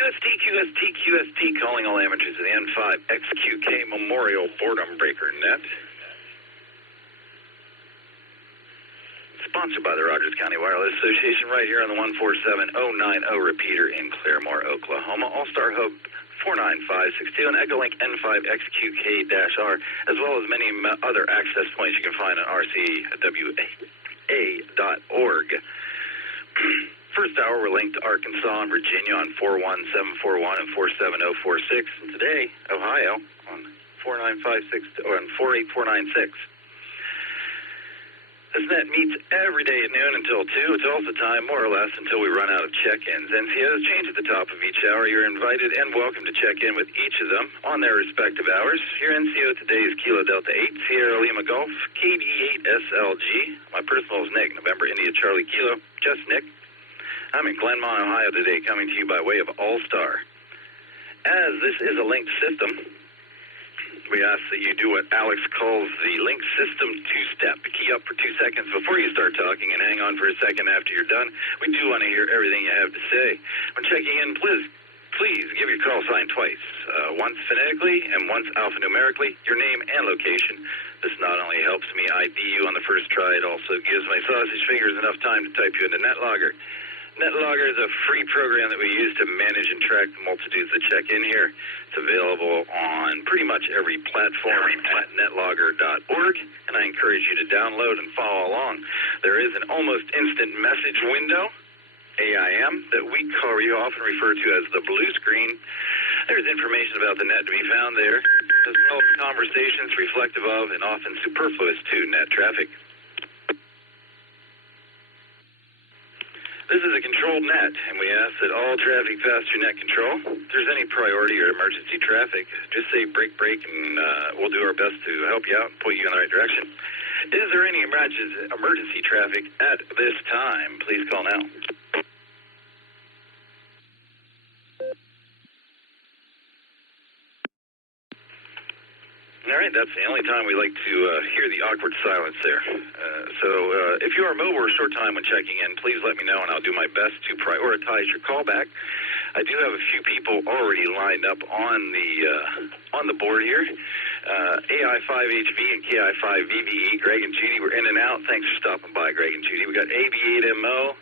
QST, calling all amateurs of the N5 XQK Memorial Boredom Breaker Net. Sponsored by the Rogers County Wireless Association right here on the 147090 repeater in Claremore, Oklahoma. Allstar Hub 49562 and Echolink N5 XQK-R, as well as many other access points you can find on RCWA.org. First hour, we're linked to Arkansas and Virginia on 41741 and 47046, and today, Ohio on 4956 or on 48496. This net meets every day at noon until 2. It's also time, more or less, until we run out of check-ins. NCOs change at the top of each hour. You're invited and welcome to check in with each of them on their respective hours. Your NCO today is Kilo Delta 8, Sierra Lima Golf, KD8 SLG. My personal is Nick, November India Charlie Kilo, just Nick. I'm in Glenmont, Ohio today, coming to you by way of Allstar. As this is a linked system, we ask that you do what Alex calls the link system two-step. Key up for 2 seconds before you start talking and hang on for a second after you're done. We do want to hear everything you have to say. When checking in, please give your call sign twice. Once phonetically and once alphanumerically, your name and location. This not only helps me ID you on the first try, it also gives my sausage fingers enough time to type you into Netlogger. Netlogger is a free program that we use to manage and track the multitudes that check in here. It's available on pretty much every platform at netlogger.org, and I encourage you to download and follow along. There is an almost instant message window, AIM, that we often refer to as the blue screen. There's information about the net to be found there, as well as conversations reflective of and often superfluous to net traffic. This is a controlled net, and we ask that all traffic pass through net control. If there's any priority or emergency traffic, just say break, and we'll do our best to help you out and point you in the right direction. Is there any emergency traffic at this time? Please call now. All right, that's the only time we like to hear the awkward silence there. So if you are mobile or short time when checking in, please let me know, and I'll do my best to prioritize your callback. I do have a few people already lined up on the board here. AI5HV and KI5VVE, Greg and Judy were in and out. Thanks for stopping by, Greg and Judy. We got AB8MO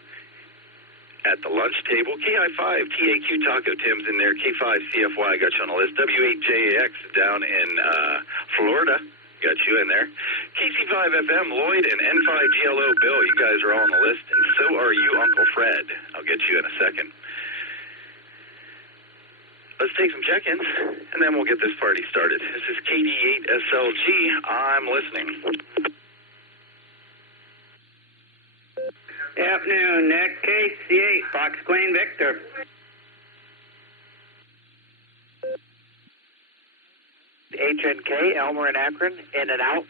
at the lunch table. KI5 TAQ Taco Tim's in there. K5 CFY got you on the list. W8JAX down in Florida got you in there. KC5 FM Lloyd and N5 GLO Bill, you guys are all on the list, and so are you, Uncle Fred. I'll get you in a second. Let's take some check-ins, and then we'll get this party started. This is KD8 SLG. I'm listening. Afternoon, Nick. KC8, Fox Queen Victor. HNK, Elmer and Akron, in and out.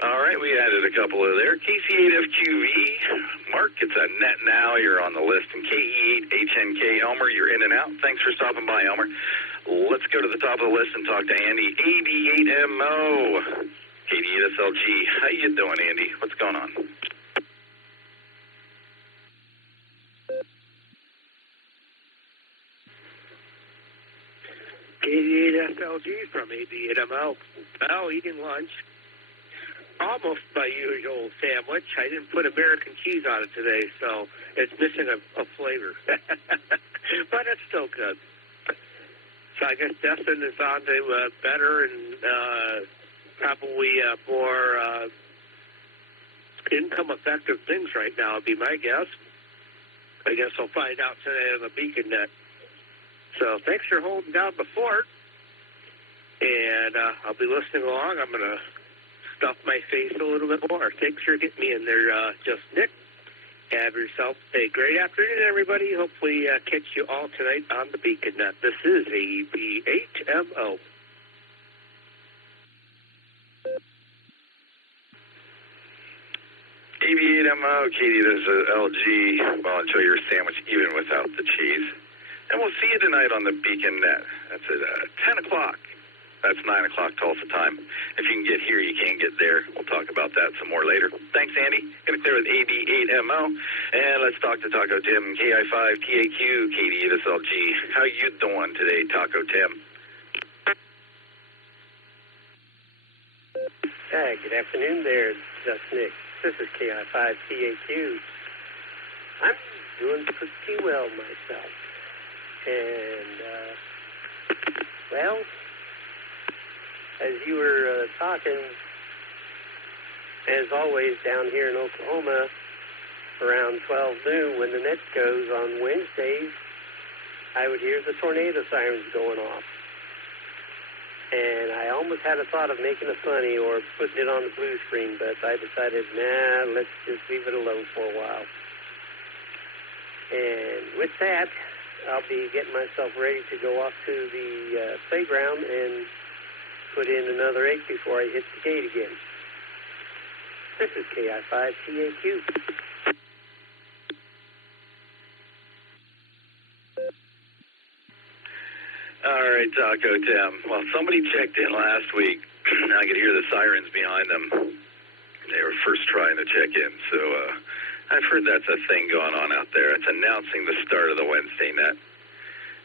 All right, we added a couple of there. KC8FQV, Mark, it's a net now. You're on the list. And KE8HNK, Elmer, you're in and out. Thanks for stopping by, Elmer. Let's go to the top of the list and talk to Andy. AB8MO, KD8SLG. How you doing, Andy? What's going on? KD8SLG from AB8MO. Now eating lunch. Almost my usual sandwich. I didn't put American cheese on it today, so it's missing a flavor. But it's still good. So I guess Destin is on to better and probably more income-effective things right now, would be my guess. I guess we'll find out today on the Beacon Net. So thanks for holding down the fort. And I'll be listening along. I'm going to stuff my face a little bit more. Thanks for getting me in there, just Nick. Have yourself a great afternoon, everybody. Hopefully catch you all tonight on the Beacon Net. This is AB8MO. AB8MO, Katie, this is LG. Well, enjoy your sandwich even without the cheese. And we'll see you tonight on the Beacon Net. That's at 10 o'clock. That's 9 o'clock Tulsa time. If you can get here, you can't get there. We'll talk about that some more later. Thanks, Andy. Going to clear with AB8MO. And let's talk to Taco Tim, KI5TAQ, KD8SLG. How you doing today, Taco Tim? Hi, good afternoon there, Just Nick. This is KI5TAQ. I'm doing pretty well myself. And, well, as you were talking, as always, down here in Oklahoma, around 12 noon, when the net goes on Wednesdays, I would hear the tornado sirens going off. And I almost had a thought of making it funny or putting it on the blue screen, but I decided, nah, let's just leave it alone for a while. And with that, I'll be getting myself ready to go off to the playground and put in another egg before I hit the gate again. This is KI5TAQ. All right, Taco Tim. Well, somebody checked in last week. I could hear the sirens behind them. They were first trying to check in, so I've heard that's a thing going on out there. It's announcing the start of the Wednesday net.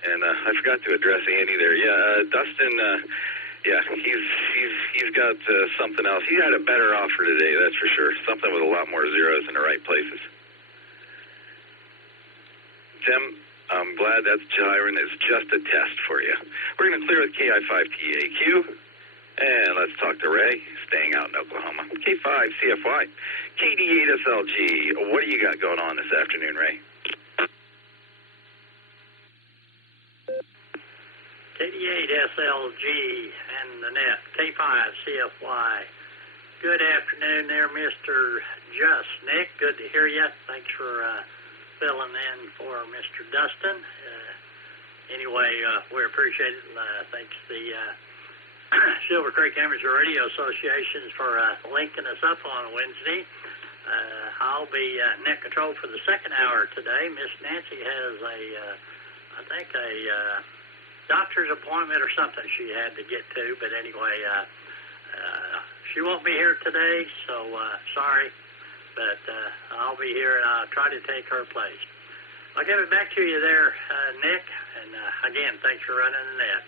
And I forgot to address Andy there. Yeah, Dustin, yeah, he's got something else. He had a better offer today, that's for sure. Something with a lot more zeros in the right places. Tim, I'm glad that's gyrin is just a test for you. We're going to clear with KI5TAQ, and let's talk to Ray, staying out in Oklahoma. K5CFY, KD8SLG. What do you got going on this afternoon, Ray? KD8SLG and the net, K5CFY. Good afternoon there, Mr. Just Nick. Good to hear you. Thanks for filling in for Mr. Dustin. Anyway, we appreciate it. Thanks to the Silver Creek Amateur Radio Association for linking us up on Wednesday. I'll be net control for the second hour today. Miss Nancy has I think a doctor's appointment or something she had to get to, but anyway, she won't be here today, so sorry, but I'll be here and I'll try to take her place. I'll give it back to you there, Nick, and again, thanks for running the net.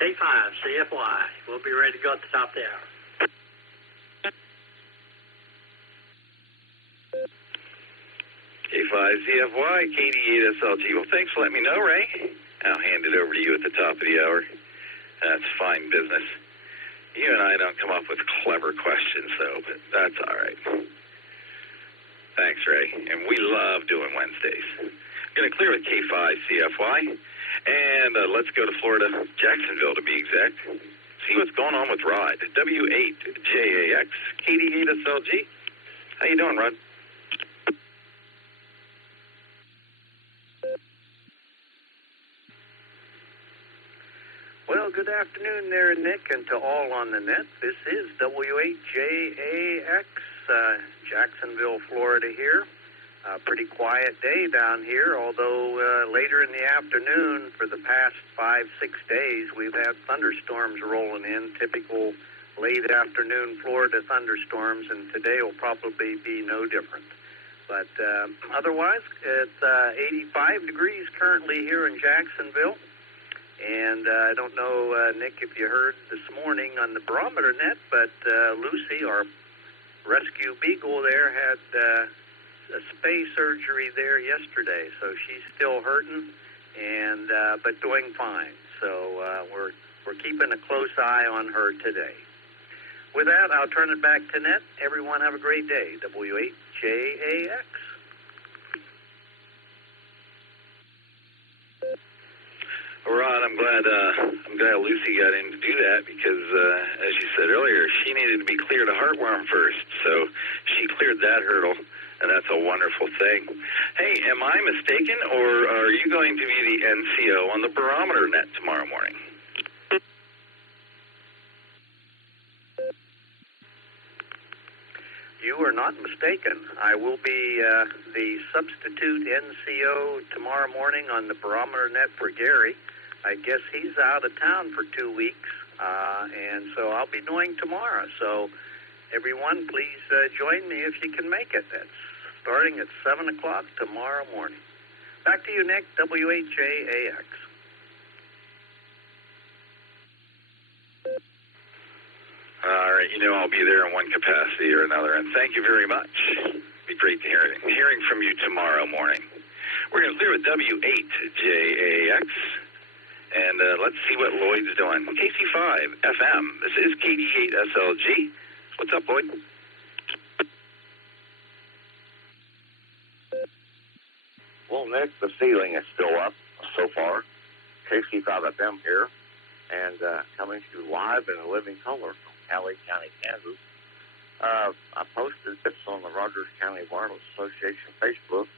K5CFY, we'll be ready to go at the top of the hour. K5CFY, KD8SLG. Well, thanks for letting me know, Ray. I'll hand it over to you at the top of the hour. That's fine business. You and I don't come up with clever questions, though, but that's all right. Thanks, Ray. And we love doing Wednesdays. Going to clear with K5CFY. And let's go to Florida, Jacksonville to be exact. See what's going on with Rod. W8JAX, KD8SLG. How you doing, Rod? Well, good afternoon there, Nick, and to all on the net. This is W8JAX, Jacksonville, Florida here. Pretty quiet day down here, although later in the afternoon for the past 5-6 days, we've had thunderstorms rolling in, typical late afternoon Florida thunderstorms, and today will probably be no different. But otherwise, it's 85 degrees currently here in Jacksonville. And I don't know, Nick, if you heard this morning on the barometer net, but Lucy, our rescue beagle there, had a spay surgery there yesterday, so she's still hurting, and but doing fine. So we're keeping a close eye on her today. With that, I'll turn it back to Net. Everyone have a great day. W8JAX. Rod, I'm glad Lucy got in to do that because, as you said earlier, she needed to be cleared of heartworm first. So she cleared that hurdle, and that's a wonderful thing. Hey, am I mistaken, or are you going to be the NCO on the barometer net tomorrow morning? You are not mistaken. I will be the substitute NCO tomorrow morning on the barometer net for Gary. I guess he's out of town for 2 weeks, and so I'll be knowing tomorrow. So everyone, please join me if you can make it. That's starting at 7 o'clock tomorrow morning. Back to you, Nick, WHAAX. All right, I'll be there in one capacity or another, and thank you very much. It'd be great to hearing from you tomorrow morning. We're going to clear with W8JAX, and let's see what Lloyd's doing. KC5 FM, this is KD8SLG. What's up, Lloyd? Well, Nick, the ceiling is still up so far. KC5 FM here, and coming to you live in a living color from Cali County, Kansas. I posted this on the Rogers County Wireless Association Facebook.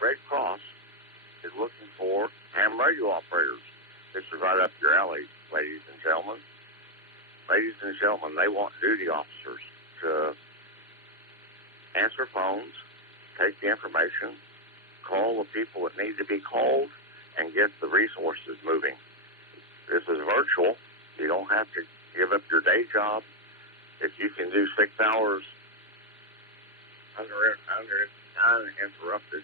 Red Cross is looking for ham radio operators. This is right up your alley, ladies and gentlemen. Ladies and gentlemen, they want duty officers to answer phones, take the information, call the people that need to be called, and get the resources moving. This is virtual. You don't have to give up your day job. If you can do 6 hours uninterrupted,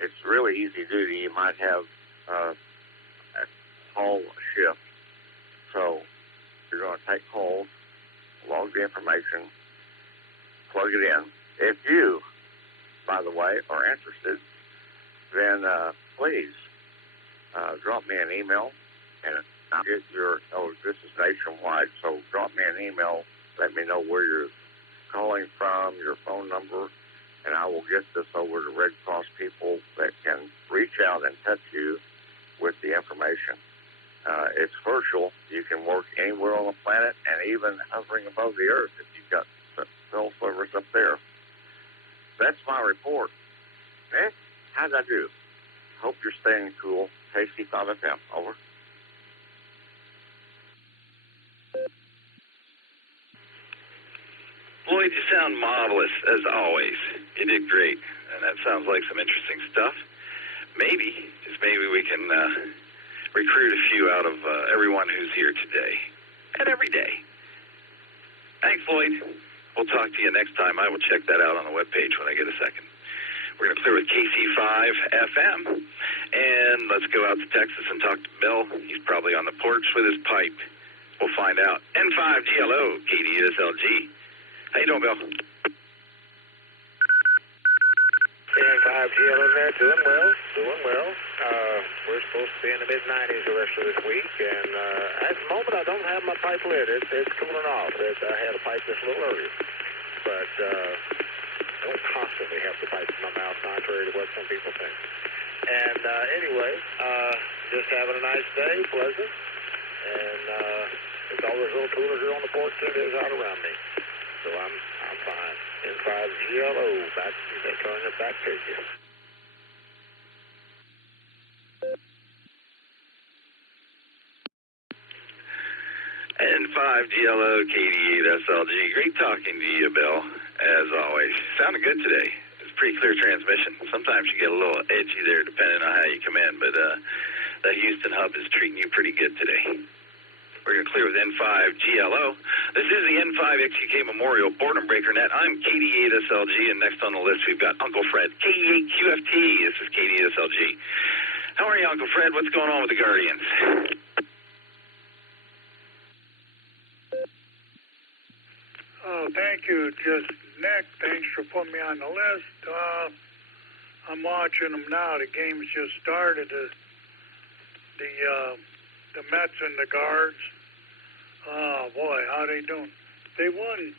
it's really easy duty. You might have a call shift. So you're going to take calls, log the information, plug it in. If you, by the way, are interested, then please drop me an email, and I'll get this is nationwide, so drop me an email, let me know where you're calling from, your phone number, and I will get this over to Red Cross people that can reach out and touch you with the information. It's virtual. You can work anywhere on the planet and even hovering above the earth if you've got cell service up there. That's my report. Nick, how'd I do? Hope you're staying cool. KC5 FM, over. Lloyd, you sound marvelous, as always. You did great, and that sounds like some interesting stuff. Maybe we can recruit a few out of everyone who's here today and every day. Thanks, Lloyd. We'll talk to you next time. I will check that out on the webpage when I get a second. We're going to clear with KC5 FM, and let's go out to Texas and talk to Bill. He's probably on the porch with his pipe. We'll find out. N5GLO, KD8SLG. How you doing, Bill? N5GLO there, doing well. We're supposed to be in the mid-90s the rest of this week, and at the moment I don't have my pipe lit. It's cooling off. I had a pipe just a little earlier, but I don't constantly have the pipe in my mouth, contrary to what some people think. And anyway, just having a nice day, pleasant, and it's always a little cooler here on the porch than it is out around me. So I'm fine. N5GLO, turning it back to you. N5GLO, KD8SLG. Great talking to you, Bill, as always. Sounded good today. It's pretty clear transmission. Sometimes you get a little edgy there depending on how you come in, but the Houston hub is treating you pretty good today. We're going to clear with N5GLO. This is the N5XUK Memorial Boredom Breaker Net. I'm KD8SLG, and next on the list we've got Uncle Fred, KD8QFT. This is KD8SLG. How are you, Uncle Fred? What's going on with the Guardians? Oh, thank you. Just Nick, thanks for putting me on the list. I'm watching them now. The game's just started. The Mets and the Guards. Oh, boy, how they doing? They won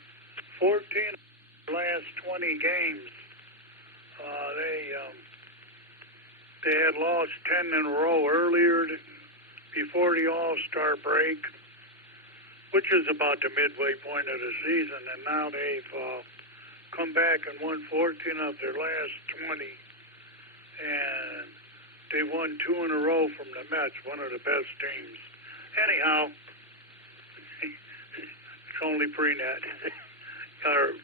14 of the last 20 games. They had lost 10 in a row earlier before the All-Star break, which is about the midway point of the season, and now they've come back and won 14 of their last 20, and they won 2 in a row from the Mets, one of the best teams. Anyhow, it's only pre-net, or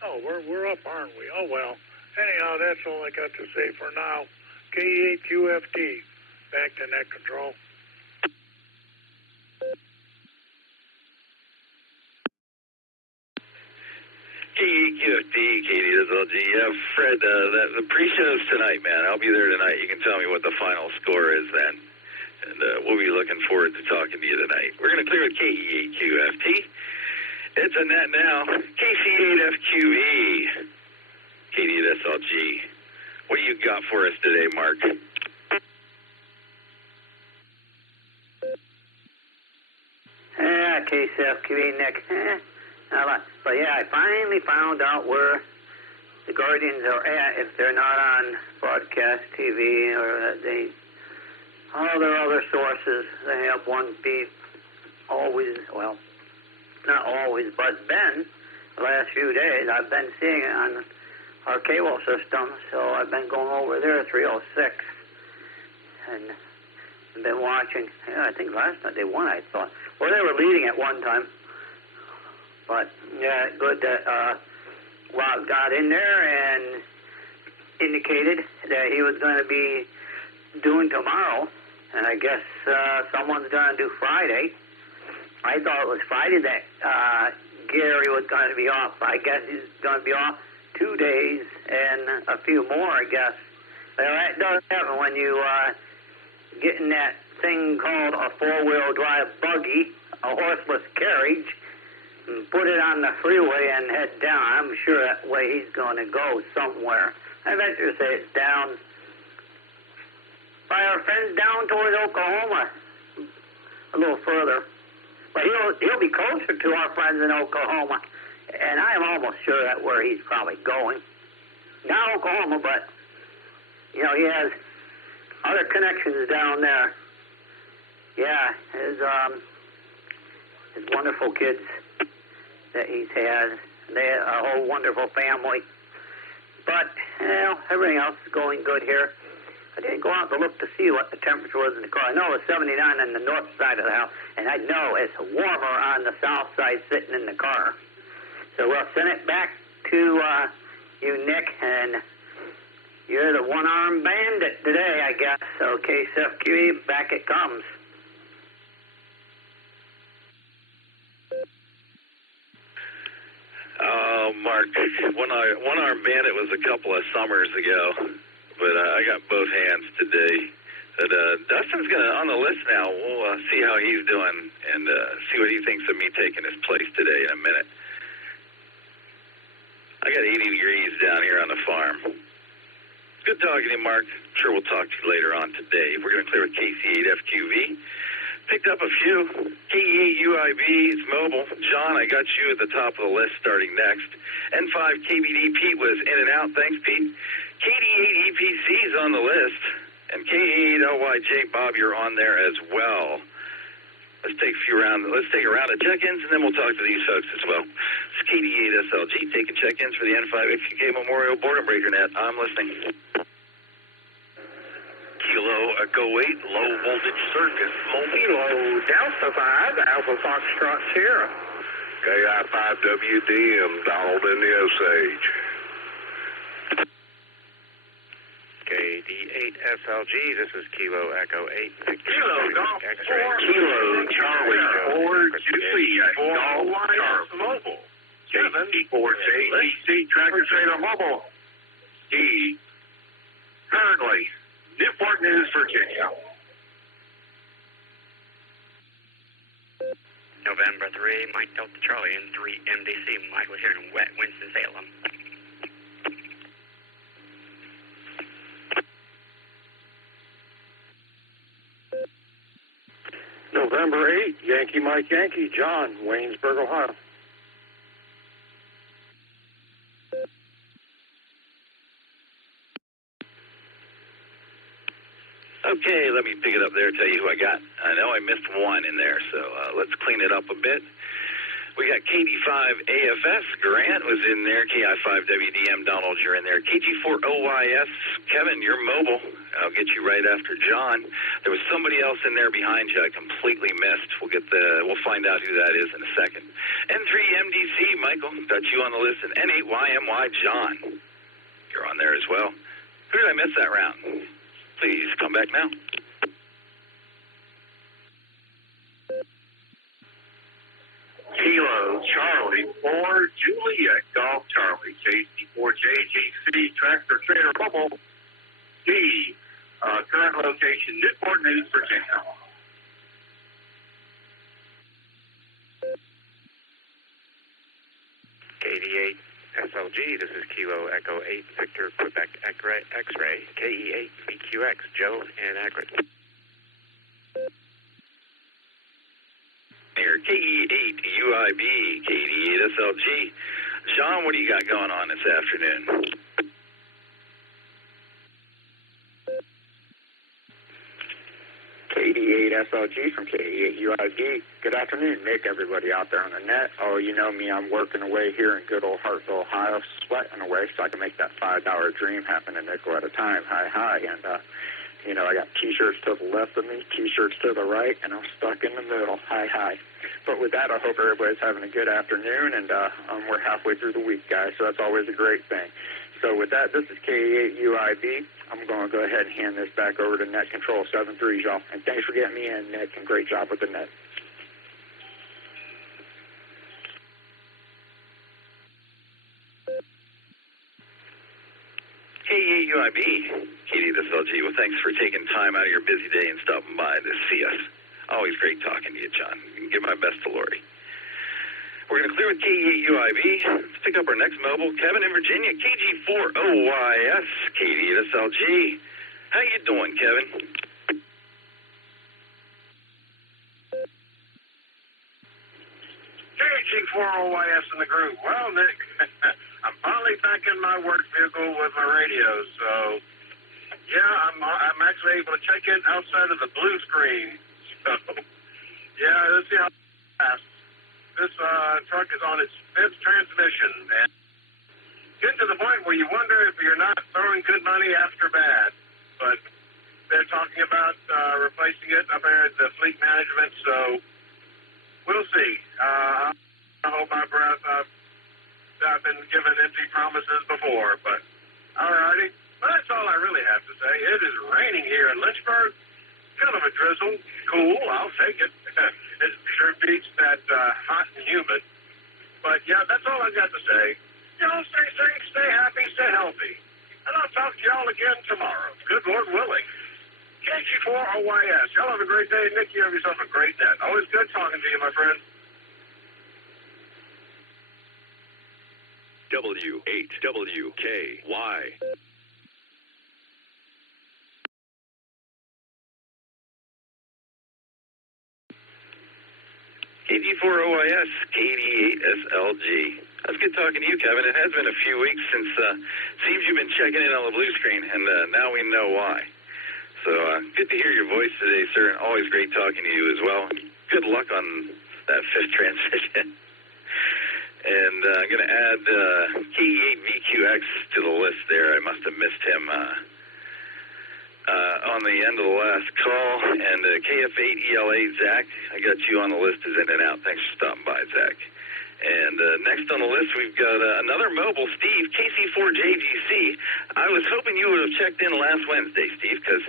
Oh, we're up, aren't we? Oh, well. Anyhow, that's all I got to say for now. K8QFT. Back to net control. KEQFD, KDSLG. Yeah, Fred, the pre-show's tonight, man. I'll be there tonight. You can tell me what the final score is then. And we'll be looking forward to talking to you tonight. We're going to clear with KEQFT. It's a net now. KC8FQV. KDSLG. What do you got for us today, Mark? KCFQV, Nick. But yeah, I finally found out where the Guardians are at if they're not on broadcast TV or all their other sources. They have one feed always, well, not always, but been the last few days. I've been seeing it on our cable system, so I've been going over there, 306, and been watching. Yeah, I think last night they won, I thought. Well, they were leading at one time. But, yeah, good that Wout got in there and indicated that he was going to be doing tomorrow. And I guess someone's going to do Friday. I thought it was Friday that Gary was going to be off. I guess he's going to be off 2 days and a few more, I guess. Well, that does happen when you get in that thing called a four-wheel drive buggy, a horseless carriage, and put it on the freeway and head down. I'm sure that way he's going to go somewhere. I venture to say it's down by our friends down towards Oklahoma, a little further. But he'll be closer to our friends in Oklahoma, and I'm almost sure that's where he's probably going. Not Oklahoma, but, you know, he has other connections down there. Yeah, his wonderful kids that he's had. They have a whole wonderful family. But, you know, everything else is going good here. I didn't go out to look to see what the temperature was in the car. I know it was 79 on the north side of the house, and I know it's warmer on the south side sitting in the car. So we'll send it back to you, Nick, and you're the one-armed bandit today, I guess. So KCFQE, back it comes. Oh, Mark, one-armed bandit was a couple of summers ago, but I got both hands today. But Dustin's on the list now. We'll see how he's doing and see what he thinks of me taking his place today in a minute. I got 80 degrees down here on the farm. Good talking to you, Mark. I'm sure we'll talk to you later on today. We're going to clear with KC8FQV. Picked up a few. KE8UIB, it's mobile. John, I got you at the top of the list starting next. N5 KBD, Pete was in and out. Thanks, Pete. KD8EPC is on the list. And K8LYJ, Bob, you're on there as well. Let's take a round of check-ins, and then we'll talk to these folks as well. It's KD8SLG taking check-ins for the N5 XUK Memorial Boredom Breaker Net. I'm listening. Kilo Echo 8, low voltage circuit. Kilo Delta 5, Alpha Foxtrot Sierra. KI5WDM, Donald in the Osage. KD8SLG, this is Kilo Echo 8. Kilo Golf 4, Kilo Charlie 4, Juicy, Golf Charlie Mobile. 7-4J, EC Tractor Trailer Mobile. E. Currently, Newport News, Virginia. November 3, Mike Delta Charlie in 3 MDC, Michael here in wet Winston-Salem. November 8, Yankee Mike Yankee, John, Waynesburg, Ohio. Okay, let me pick it up there, tell you who I got. I know I missed one in there, so let's clean it up a bit. We got KD5AFS, Grant was in there. KI5WDM, Donald, you're in there. KG4OYS, Kevin, you're mobile. I'll get you right after John. There was somebody else in there behind you I completely missed. We'll find out who that is in a second. N3MDC, Michael, got you on the list. And N8YMY, John, you're on there as well. Who did I miss that round? Please come back now. Kilo Charlie 4 Juliet Golf Charlie JC4 JGC Tractor Trailer Mobile D. Current location Newport News, Virginia. KD8 SLG, this is Kilo Echo 8 Victor Quebec X-Ray KE8 VQX Joe and Akron. Here, KE8 UIB, KD8 SLG. Sean, what do you got going on this afternoon? KD8 SLG from KD8 UIB. Good afternoon, Nick, everybody out there on the net. Oh, you know me, I'm working away here in good old Hartsville, Ohio, sweating away so I can make that $5 dream happen a nickel at a time. Hi. And, you know, I got T-shirts to the left of me, T-shirts to the right, and I'm stuck in the middle. Hi. But with that, I hope everybody's having a good afternoon, and we're halfway through the week, guys, so that's always a great thing. So with that, this is KE8 UIB. I'm going to go ahead and hand this back over to Net Control 7-3, y'all. And thanks for getting me in, Nick, and great job with the net. KE8 UIB, KD8 SLG. Well, thanks for taking time out of your busy day and stopping by to see us. Always great talking to you, John. You can give my best to Lori. We're going to clear with KE8 UIB. Let's pick up our next mobile. Kevin in Virginia, KG4OYS, KD8 SLG. How you doing, Kevin? KG4OYS in the group. Well, Nick, I'm finally back in my work vehicle with my radio, so yeah, I'm actually able to check in outside of the blue screen. So yeah, let's see how fast. This truck is on its 5th transmission, and get to the point where you wonder if you're not throwing good money after bad. But they're talking about replacing it up there at the fleet management, so we'll see. I hold my breath. I've been given empty promises before, but all righty. Well, that's all I really have to say. It is raining here in Lynchburg. Kind of a drizzle. Cool, I'll take it. It sure beats that hot and humid. But, yeah, that's all I've got to say. Y'all stay safe, stay happy, stay healthy. And I'll talk to y'all again tomorrow. Good Lord willing. KG4OYS. Y'all have a great day. Nick, you have yourself a great net. Always good talking to you, my friend. W8WKY. KG4OYS, KD8 SLG. That's good talking to you, Kevin. It has been a few weeks since seems you've been checking in on the blue screen, and now we know why. So good to hear your voice today, sir, and always great talking to you as well. Good luck on that 5th transition. And I'm going to add KE8 VQX to the list there. I must have missed him on the end of the last call. And KF8 ELA, Zach, I got you on the list as in and out. Thanks for stopping by, Zach. And next on the list, we've got another mobile, Steve, KC4JGC. I was hoping you would have checked in last Wednesday, Steve, because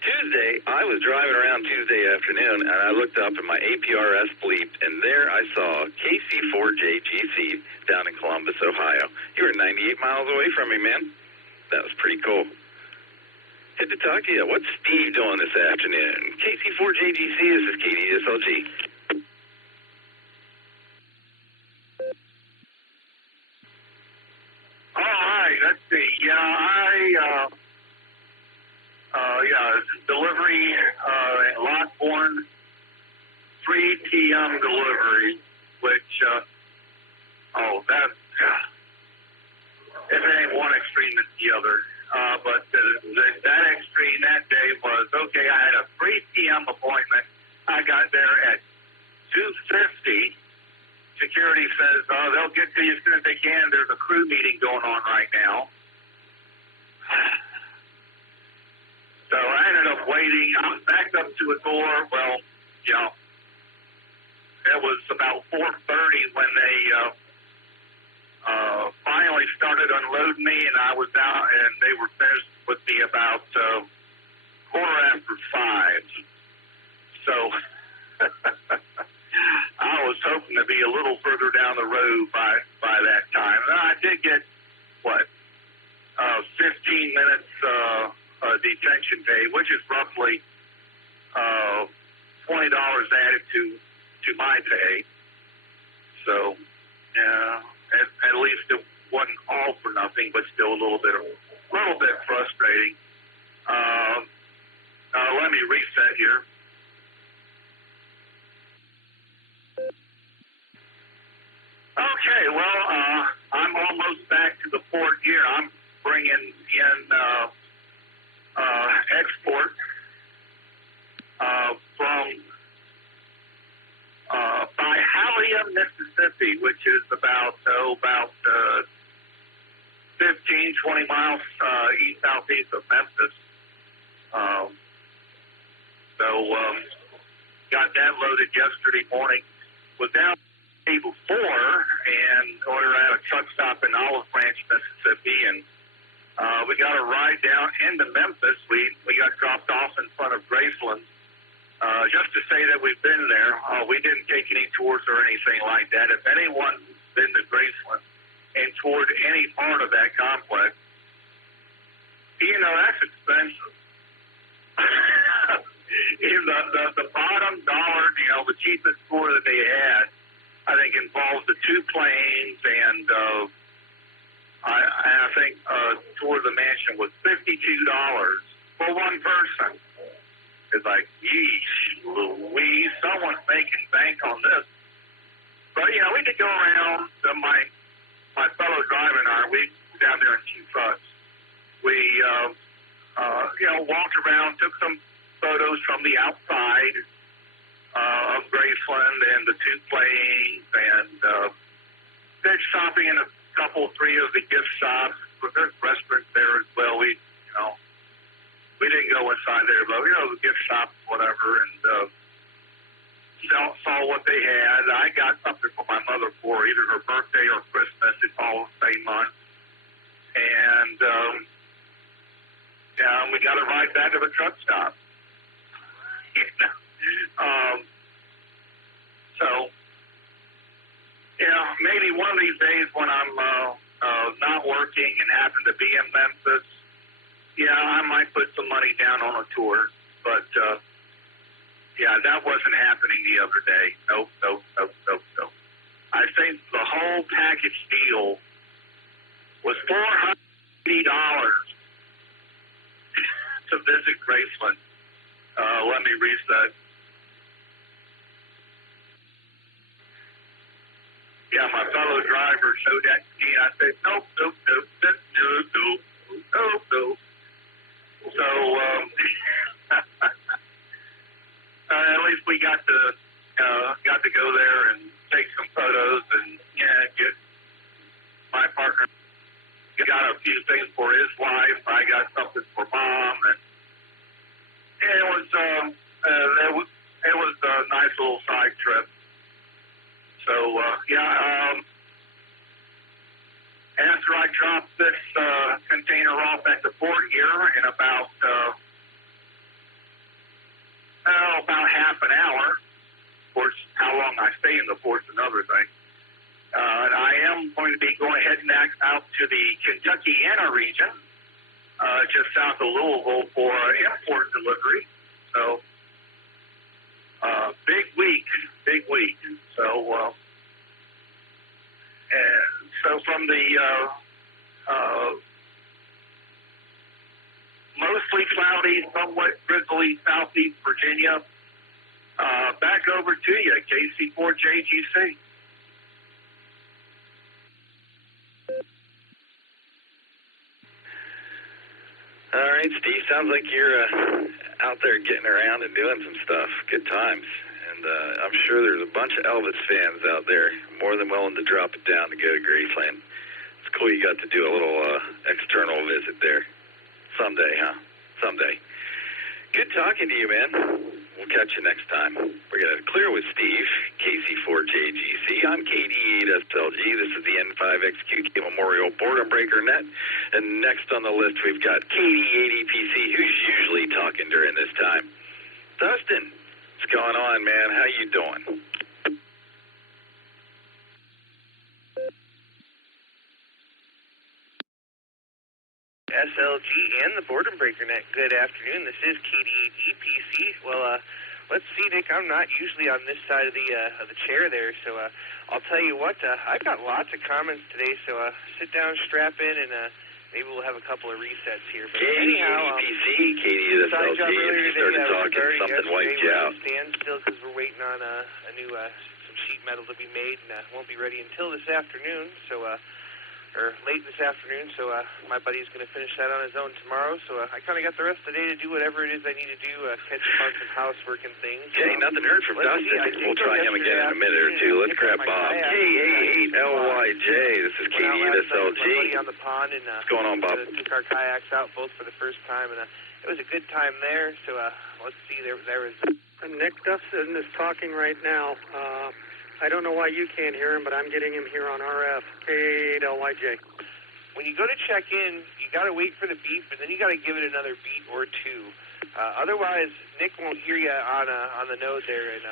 Tuesday, I was driving around Tuesday afternoon, and I looked up and my APRS bleeped, and there I saw KC4JGC down in Columbus, Ohio. You were 98 miles away from me, man. That was pretty cool. Good to talk to you. What's Steve doing this afternoon? KC4JGC, this is KDSLG. All right, let's see. Yeah, delivery at Lockbourne, 3 p.m. delivery, which, it ain't one extreme than the other. But that extreme that day was, okay, I had a 3 p.m. appointment. I got there at 2:50, security says, they'll get to you as soon as they can. There's a crew meeting going on right now. So I ended up waiting. I was backed up to a door. Well, it was about 4:30 when they finally started unloading me, and I was out, and they were finished with me about 5:15. So I was hoping to be a little further down the road by that time. And I did get, 15 minutes detention pay, which is roughly $20 added to my pay. So, at least it wasn't all for nothing, but still a little bit frustrating. Let me reset here. Okay, well, I'm almost back to the port here. I'm bringing in export from Byhalia, Mississippi, which is about 15, 20 miles southeast of Memphis. Got that loaded yesterday morning. Was down the day before, and we were at a truck stop in Olive Branch, Mississippi, and we got a ride down into Memphis. We got dropped off in front of Graceland. Just to say that we've been there. We didn't take any tours or anything like that. If anyone's been to Graceland and toured any part of that complex, that's expensive. The bottom dollar, the cheapest tour that they had, I think involved the 2 planes, and I think tour of the mansion was $52 for one person. It's like, yeesh, Louise, someone's making bank on this. But, we could go around. My fellow driver and I, we down there in 2 trucks. We, walked around, took some photos from the outside of Graceland and the 2 planes, and did shopping in a couple, 3 of the gift shops. There's restaurants there as well. We didn't go inside there, but the gift shops, whatever, and saw what they had. I got something for my mother for either her birthday or Christmas. It's all the same month. And we got a ride back to the truck stop. Maybe one of these days when I'm not working and happen to be in Memphis, I might put some money down on a tour. But, that wasn't happening the other day. Nope. I think the whole package deal was $480 to visit Graceland. Let me reset. My fellow driver showed that to me. I said, nope. So, at least we got to go there and take some photos and get my partner got a few things for his wife. I got something for Mom, and it was a nice little side trip. So after I drop this container off at the port here in about half an hour. Of course, how long I stay in the port's another thing. And I am going to be going heading out to the Kentuckiana region, just south of Louisville, for import delivery. So, big week. So from the mostly cloudy, somewhat drizzly southeast Virginia, back over to you, KC4JGC. All right, Steve, sounds like you're out there getting around and doing some stuff. Good times. And I'm sure there's a bunch of Elvis fans out there more than willing to drop it down to go to Graceland. It's cool you got to do a little external visit there. Someday, huh? Someday. Good talking to you, man. We'll catch you next time. We're going to clear with Steve, KC4JGC. I'm KD8SLG. This is the N5XQK Memorial Boredom Breaker Net. And next on the list, we've got KD8EPC, who's usually talking during this time. Dustin, what's going on, man? How you doing? SLG and the Boredom Breaker Net. Good afternoon. This is KD8EPC. Well, let's see, Nick. I'm not usually on this side of the chair there, so I'll tell you what. I've got lots of comments today, so sit down, strap in, and maybe we'll have a couple of resets here. But anyhow, KD8EPC, KD8SLG. If you started talking, something wiped you out. Standstill because we're waiting on a new some sheet metal to be made, and won't be ready until this afternoon. So. Or late this afternoon, so my buddy's going to finish that on his own tomorrow, so I kind of got the rest of the day to do whatever it is I need to do, catch up on some housework and things. Okay, nothing heard from Dustin. We'll try him again in a minute or two. Let's grab Bob. K8LYJ, this is KD8SLG. On the pond and, what's going on, Bob? Took our kayaks out both for the first time, and it was a good time there, so let's see, there was... Nick Dustin is talking right now. I don't know why you can't hear him, but I'm getting him here on RF, K8LYJ. When you go to check in, you got to wait for the beep, and then you got to give it another beat or two. Otherwise, Nick won't hear you on the node there, and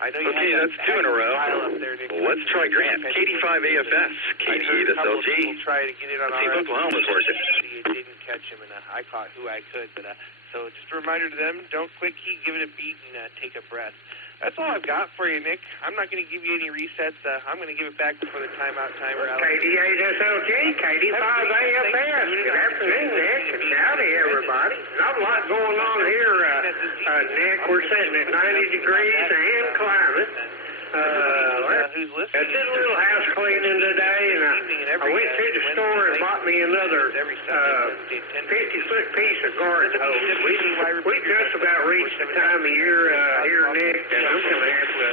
I know you have that's two in a row. Up there, Nick. Well, let's try Grant. KD5AFS, KD8SLG. Try to get it on RF. See if Oklahoma's working. You didn't catch him, and I caught who I could, but so just a reminder to them, don't quick key, give it a beat, and take a breath. That's all I've got for you, Nick. I'm not going to give you any resets. I'm going to give it back before the timeout timer. KD8SLG, KD5AFS. Good afternoon, Nick. And howdy, everybody. Not a lot going on here, Nick. We're sitting at 90 degrees and climbing. I did a little house cleaning today, and I went to the store and bought me another 50-foot piece of garden hose. We just about reached the time of year here, Nick, that I'm going to have to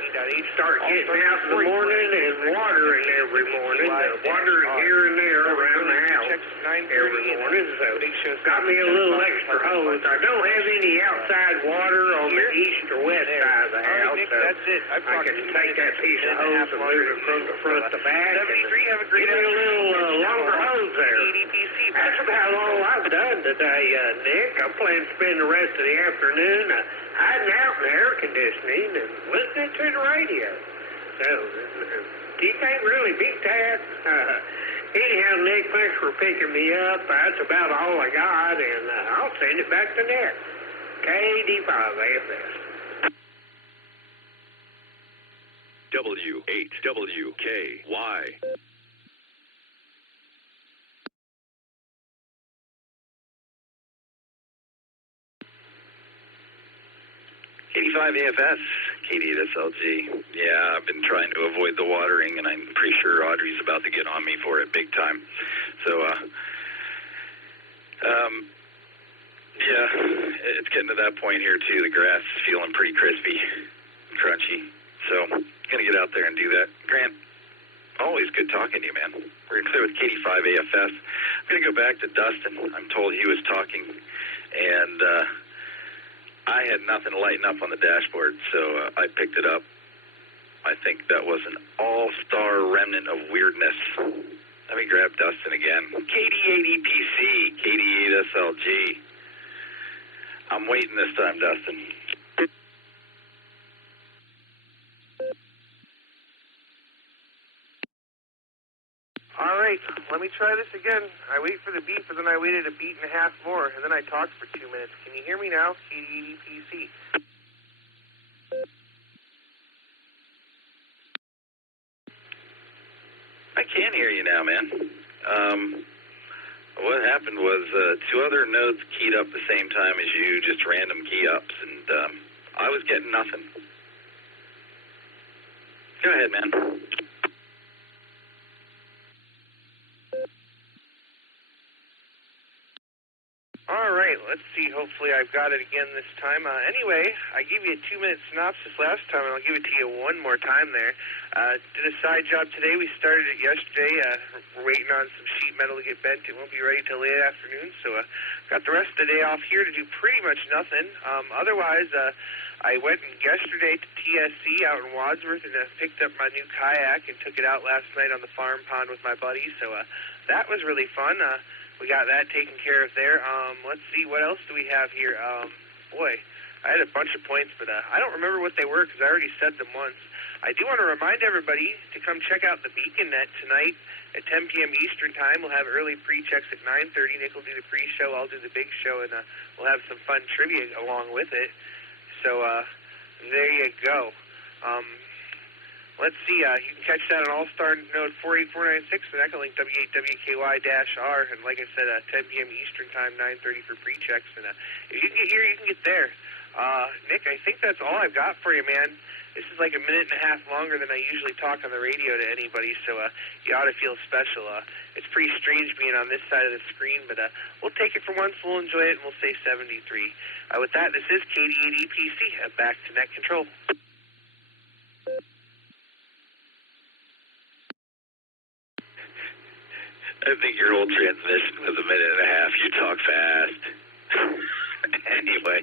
start getting out in the morning and watering every morning. Watering here and there around the house every morning. So got me a little extra hose. I don't have any outside water on the east or west side of the house, so I can take that piece of hose and move it from the front to back and get a little longer hose there. That's about all I've done today, Nick. I plan to spend the rest of the afternoon hiding out in the air conditioning and listening to the radio. So, you can't really beat that. Anyhow, Nick, thanks for picking me up. That's about all I got, and I'll send it back to Nick. KD5AFS. W8WKY. KD5AFS, KD8SLG. Yeah, I've been trying to avoid the watering, and I'm pretty sure Audrey's about to get on me for it big time. So, yeah, it's getting to that point here, too. The grass is feeling pretty crispy and crunchy. So, going to get out there and do that. Grant, always good talking to you, man. We're going to clear with KD5AFS. I'm going to go back to Dustin. I'm told he was talking, and I had nothing to lighten up on the dashboard, so I picked it up. I think that was an all-star remnant of weirdness. Let me grab Dustin again. KD8EPC, KD8SLG. I'm waiting this time, Dustin. All right, let me try this again. I wait for the beep, and then I waited a beat and a half more, and then I talked for 2 minutes. Can you hear me now? KD8EPC. I can hear you now, man. What happened was two other nodes keyed up the same time as you, just random key ups, and I was getting nothing. Go ahead, man. All right, let's see. Hopefully I've got it again this time. Anyway, I gave you a 2-minute synopsis last time, and I'll give it to you one more time there. Did a side job today. We started it yesterday. We're waiting on some sheet metal to get bent. It won't be ready till late afternoon, so got the rest of the day off here to do pretty much nothing. Otherwise, I went yesterday to TSC out in Wadsworth and picked up my new kayak and took it out last night on the farm pond with my buddies, so that was really fun. We got that taken care of there. Let's see, what else do we have here? Boy, I had a bunch of points, but I don't remember what they were because I already said them once. I do want to remind everybody to come check out the Beacon Net tonight at 10 p.m. Eastern Time. We'll have early pre-checks at 9:30. Nick will do the pre-show, I'll do the big show, and we'll have some fun trivia along with it. So there you go. Let's see, you can catch that on Allstar node 48496 and Echolink W8WKY-R, and like I said, 10 p.m. Eastern Time, 9:30 for pre-checks, and if you can get here, you can get there. Nick, I think that's all I've got for you, man. This is like a minute and a half longer than I usually talk on the radio to anybody, so you ought to feel special. It's pretty strange being on this side of the screen, but we'll take it for once, we'll enjoy it, and we'll say 73. With that, this is KD8EPC, back to net control. I think your whole transmission was a minute and a half. You talk fast. Anyway,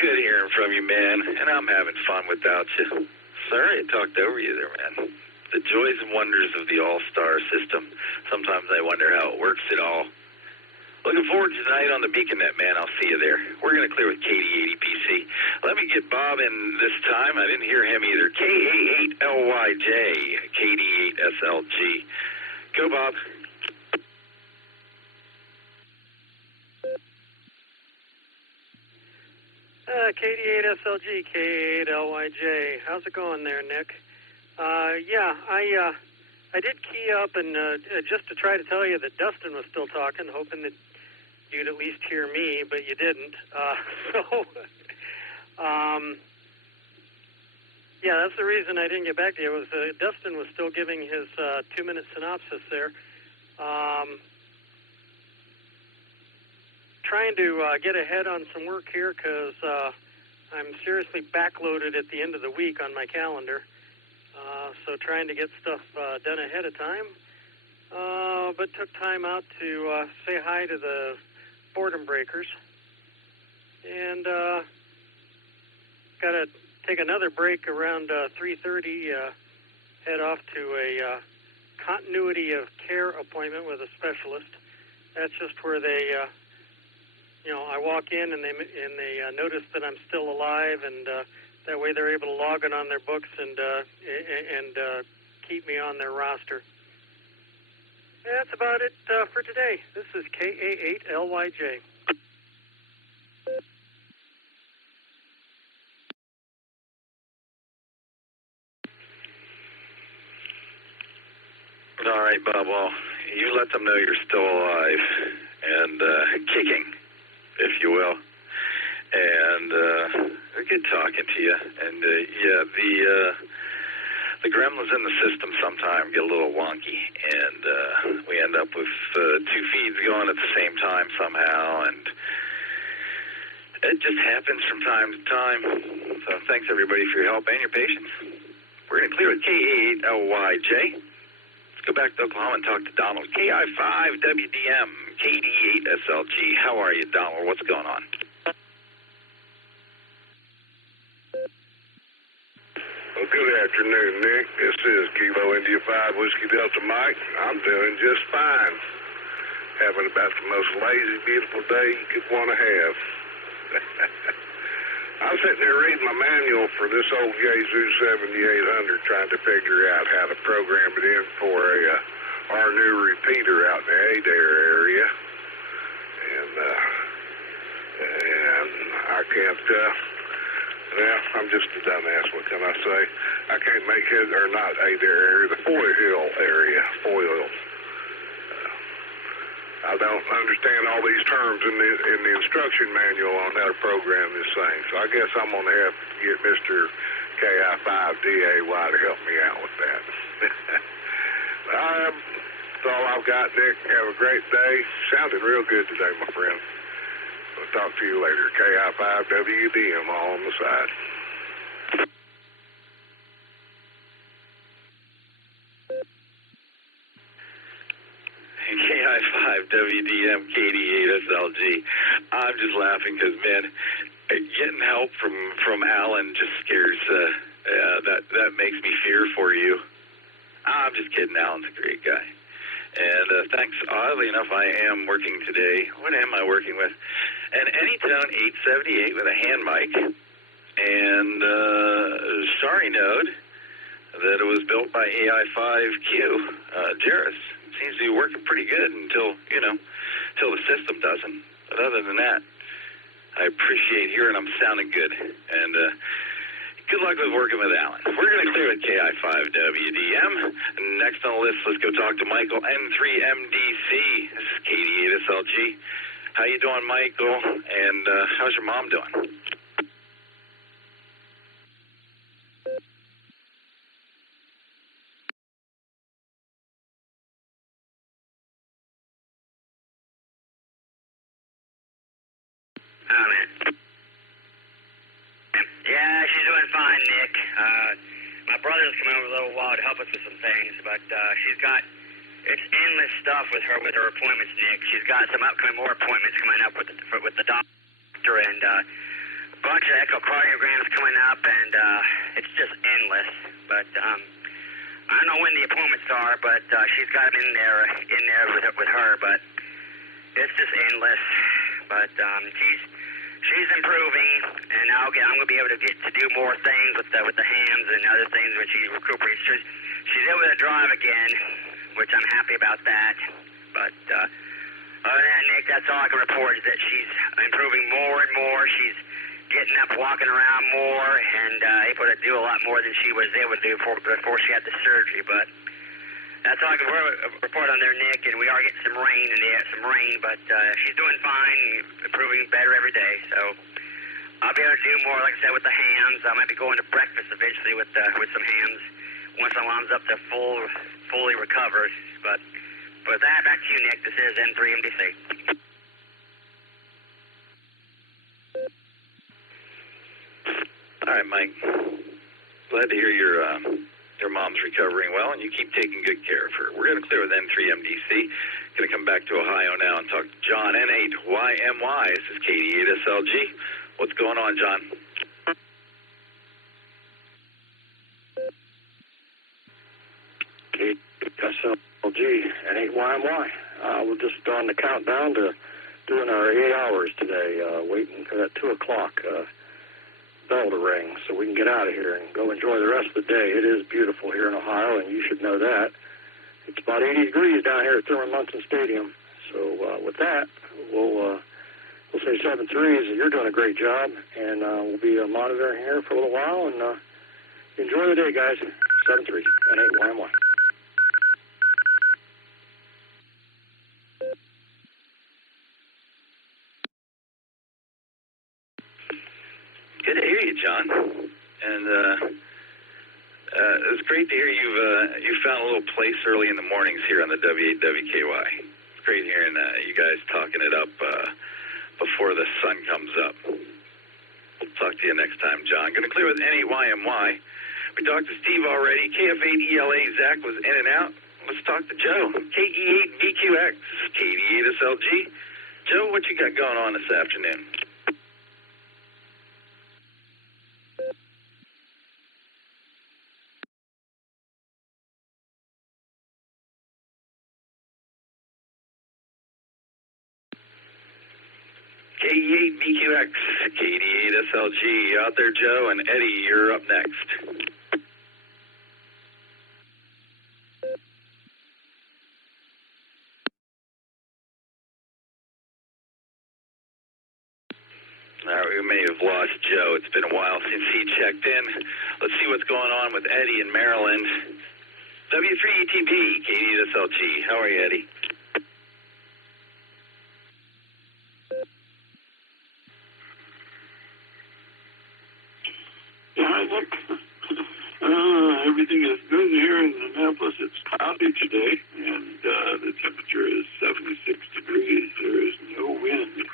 good hearing from you, man. And I'm having fun without you. Sorry I talked over you there, man. The joys and wonders of the All-Star system. Sometimes I wonder how it works at all. Looking forward to tonight on the Beacon Net, man. I'll see you there. We're going to clear with KD80PC. Let me get Bob in this time. I didn't hear him either. KA8LYJ, KD8SLG. Go, Bob. KD8SLG, K8LYJ. How's it going there, Nick? Yeah, I did key up and just to try to tell you that Dustin was still talking, hoping that you'd at least hear me, but you didn't. Yeah, that's the reason I didn't get back to you. Was Dustin was still giving his 2-minute synopsis there. Trying to get ahead on some work here because I'm seriously backloaded at the end of the week on my calendar. So trying to get stuff done ahead of time. But took time out to say hi to the Boredom breakers. And got to take another break around 3:30, head off to a continuity of care appointment with a specialist. That's just where they... I walk in and they notice that I'm still alive, and that way they're able to log in on their books and keep me on their roster. That's about it for today. This is KA8LYJ. All right, Bob. Well, you let them know you're still alive and kicking, if you will. And good talking to you. And yeah, the gremlins in the system sometimes get a little wonky, and we end up with two feeds going at the same time somehow, and it just happens from time to time. So thanks everybody for your help and your patience. We're going to clear with K8LYJ. Let's go back to Oklahoma and talk to Donald. KI5WDM, KD8SLG. How are you, Donald? What's going on? Well, good afternoon, Nick. This is Kilo India 5 Whiskey Delta Mike. I'm doing just fine. Having about the most lazy, beautiful day you could want to have. I'm sitting there reading my manual for this old Yaesu 7800, trying to figure out how to program it in for our new repeater out in the Adair area. And I can't... Well, I'm just a dumbass, what can I say? I can't make it, or not Adair area, the Foil area. Foil. I don't understand all these terms in the instruction manual on how to program this thing, so I guess I'm going to have to get Mr. KI5DAY to help me out with that. That's all I've got, Nick. Have a great day. Sounded real good today, my friend. talk to you later. KI5WDM on the side. KI5WDM KD8SLG. I'm just laughing because, man, getting help from Alan just scares. That makes me fear for you. I'm just kidding. Alan's a great guy. And thanks. Oddly enough, I am working today. What am I working with? An Anytone 878 with a hand mic and sorry node that was built by AI5Q, Jairus. Seems to be working pretty good until the system doesn't. But other than that, I appreciate hearing I'm sounding good. And good luck with working with Alan. We're going to clear at KI5WDM. Next on the list, let's go talk to Michael, N3MDC. This is KD8SLG. How you doing, Michael? And how's your mom doing? Oh, man. Yeah, she's doing fine, Nick. My brother's coming over a little while to help us with some things, but it's endless stuff with her appointments, Nick. She's got some more appointments coming up with the doctor and a bunch of echocardiograms coming up, and it's just endless. But I don't know when the appointments are, but she's got them in there with her, but it's just endless. But she's improving, and I'm going to be able to get to do more things with the hands and other things when she recuperates. She's able to drive again, which I'm happy about that. But other than that, Nick, that's all I can report is that she's improving more and more. She's getting up, walking around more, and able to do a lot more than she was able to do before she had the surgery. But that's all I can report on there, Nick, and we are getting some rain, but she's doing fine, improving better every day, so I'll be able to do more, like I said, with the hands. I might be going to breakfast eventually with some hands once my mom's up to fully recovered, but with that, back to you, Nick. This is N3MDC. All right, Mike. Glad to hear your mom's recovering well, and you keep taking good care of her. We're going to clear with N3MDC. Going to come back to Ohio now and talk to John, N8YMY. This is KD8SLG. What's going on, John? KD8SLG, N8YMY. We're just on the countdown to doing our 8 hours today, waiting for that 2 o'clock bell to ring so we can get out of here and go enjoy the rest of the day. It is beautiful here in Ohio, and you should know that. It's about 80 degrees down here at Thurman Munson Stadium. So with that, we'll say 7-3s. You're doing a great job, and we'll be monitoring here for a little while, and enjoy the day, guys. 7-3 and 8YMY. Good to hear you, John. And it's great to hear you found a little place early in the mornings here on the W8WKY. It's great hearing you guys talking it up before the sun comes up. We'll talk to you next time, John. Going to clear with N8YMY. We talked to Steve already. KF8ELA, Zach was in and out. Let's talk to Joe. KE8BQX, KD8SLG. Joe, what you got going on this afternoon? KE8BQX, KD8SLG. Out there, Joe, and Eddie, you're up next. All right, we may have lost Joe. It's been a while since he checked in. Let's see what's going on with Eddie in Maryland. W3ETB, KD8SLG. How are you, Eddie? Everything is good here in Annapolis. It's cloudy today, and the temperature is 76 degrees. There is no wind.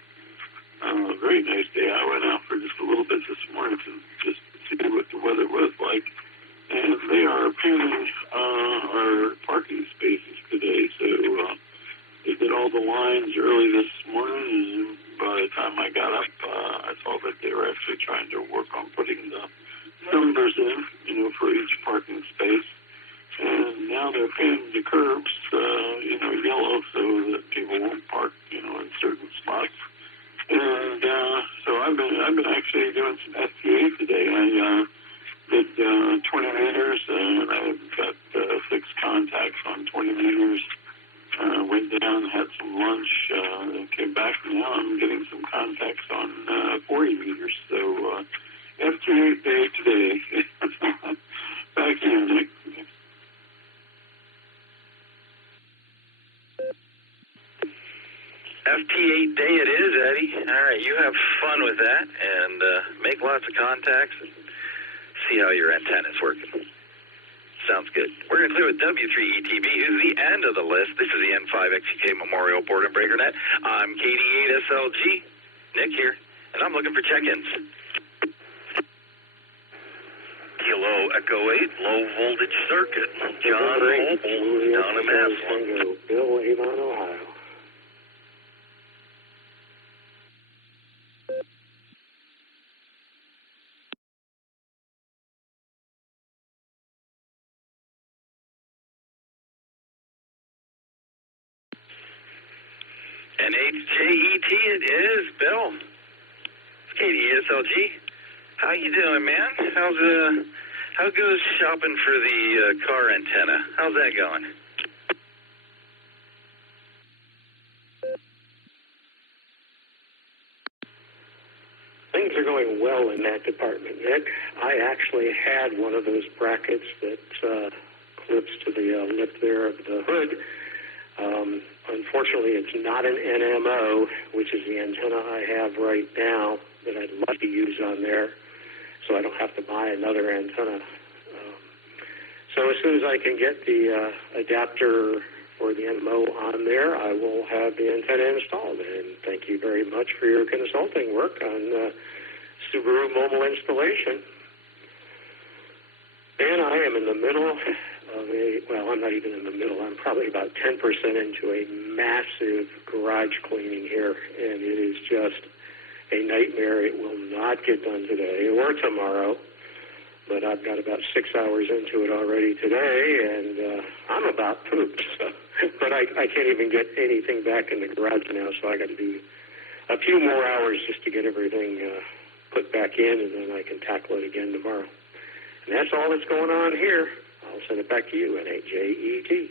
lines early this morning, and by the time I got up, I saw that they were actually trying to work on putting the numbers in, for each parking space. And now they're painting the curbs, yellow so that people won't park, in certain spots. And so I've been actually doing some STA today. I did 20 meters, and I've got fixed contacts on 20 meters. Went down, had some lunch, and came back. Now I'm getting some contacts on 40 meters. So STA day today. Back to you, Nick. FT8 day it is, Eddie. All right, you have fun with that and make lots of contacts and see how your antenna's working. Sounds good. We're going to clear with W3ETB, who's the end of the list. This is the N5XUK Memorial Boredom Breaker Net. I'm KD8SLG, Nick here, and I'm looking for check-ins. Kilo Echo 8, low voltage circuit. John Mobile, down in Maslin. Bill, Avon, Ohio. NHJET it is, Bill. It's KDSLG. How you doing, man? How goes shopping for the car antenna? How's that going? Things are going well in that department, Nick. I actually had one of those brackets that clips to the lip there of the hood. Unfortunately, it's not an NMO, which is the antenna I have right now that I'd love to use on there, so I don't have to buy another antenna. So as soon as I can get the adapter for the NMO on there, I will have the antenna installed. And thank you very much for your consulting work on Subaru mobile installation. And I am in the middle of I'm not even in the middle. I'm probably about 10% into a massive garage cleaning here, and it is just a nightmare. It will not get done today or tomorrow, but I've got about 6 hours into it already today, and I'm about pooped. So, but I can't even get anything back in the garage now, so I got to do a few more hours just to get everything put back in, and then I can tackle it again tomorrow. And that's all that's going on here. I'll send it back to you, NHJET.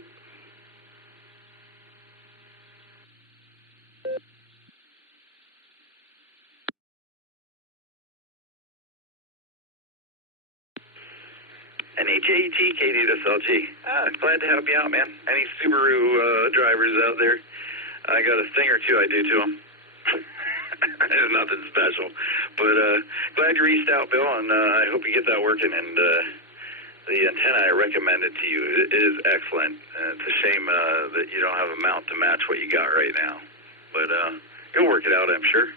NHAT, KD2SLG. Glad to help you out, man. Any Subaru drivers out there? I got a thing or two I do to them. There's nothing special. But glad you reached out, Bill, and I hope you get that working. And the antenna I recommended to you is excellent. It's a shame that you don't have a mount to match what you got right now. But you'll work it out, I'm sure.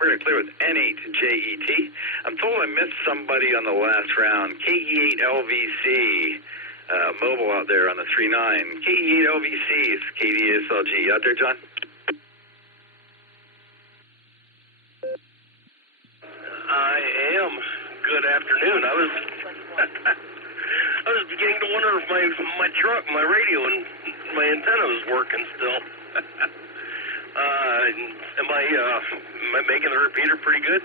We're going to clear with N8JET. I'm told I missed somebody on the last round. KE8LVC, mobile out there on the 3.9. KE8LVC is KDSLG. You out there, John? I am. Good afternoon. I was beginning to wonder if my truck, my radio, and my antenna was working still. Am I making the repeater pretty good?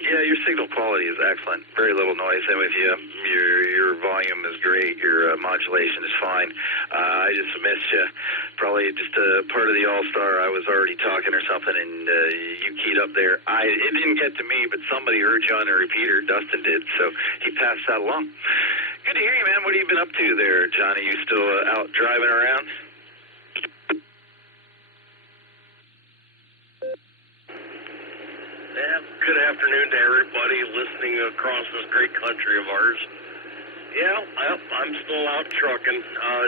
Yeah, your signal quality is excellent. Very little noise in with you. Your volume is great. Your modulation is fine. I just missed you. Probably just a part of the All-Star. I was already talking or something, and you keyed up there. It didn't get to me, but somebody heard you on the repeater. Dustin did, so he passed that along. Good to hear you, man. What have you been up to there, John? Are you still out driving around? Yeah, good afternoon to everybody listening across this great country of ours. Yeah, I'm still out trucking.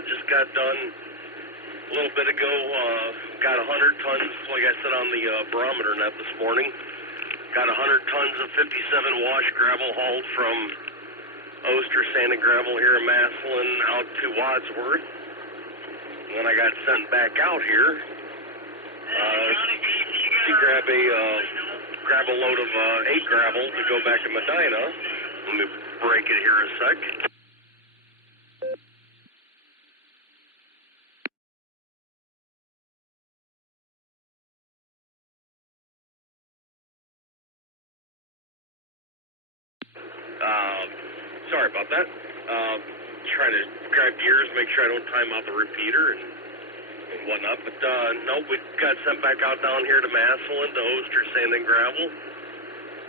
Just got done a little bit ago. Got 100 tons, like I said on the barometer net this morning. Got 100 tons of 57 wash gravel hauled from Oster Sand and Gravel here in Massillon out to Wadsworth. And then I got sent back out here to grab a load of 8 gravel to go back to Medina. Let me break it here a sec. Sorry about that. Trying to grab gears, make sure I don't time out the repeater and whatnot. But no, we got sent back out down here to Massillon to Oster Sand and Gravel.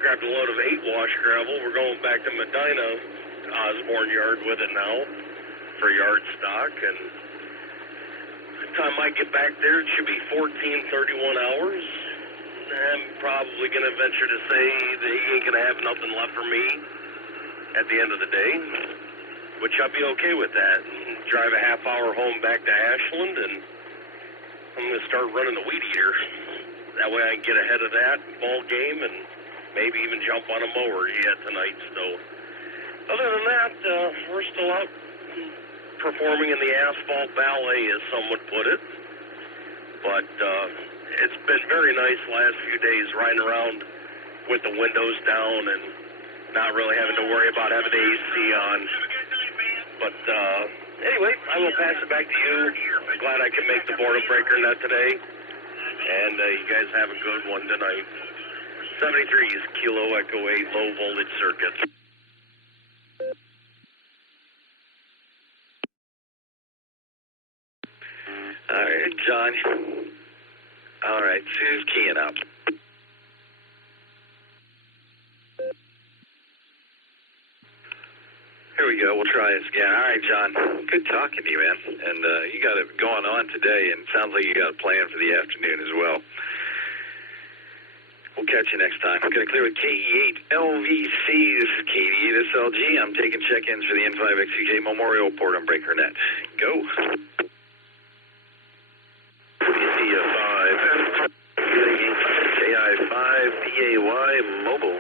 Grabbed a load of 8 wash gravel. We're going back to Medina, Osborne Yard with it now for yard stock. And the time I get back there, it should be 31 hours. I'm probably going to venture to say they ain't going to have nothing left for me at the end of the day, which I'll be okay with that. Drive a half hour home back to Ashland, and I'm going to start running the weed eater. That way I can get ahead of that ball game and maybe even jump on a mower yet tonight. So other than that, we're still out performing in the asphalt ballet, as some would put it. But it's been very nice the last few days riding around with the windows down and not really having to worry about having the AC on. But anyway, I will pass it back to you. I'm glad I can make the Boredom Breaker Net today. And you guys have a good one tonight. 73 is Kilo Echo 8 low voltage circuit. All right, John. All right, Sue's keying up. Here we go. We'll try this again. All right, John. Good talking to you, man. And you got it going on today, and it sounds like you got a plan for the afternoon as well. We'll catch you next time. I'm going to clear with KE8 LVC. This is KD8 SLG. I'm taking check-ins for the N5XCJ Memorial Boredom Breaker Net. Go. KI5. KI5 PAY Mobile.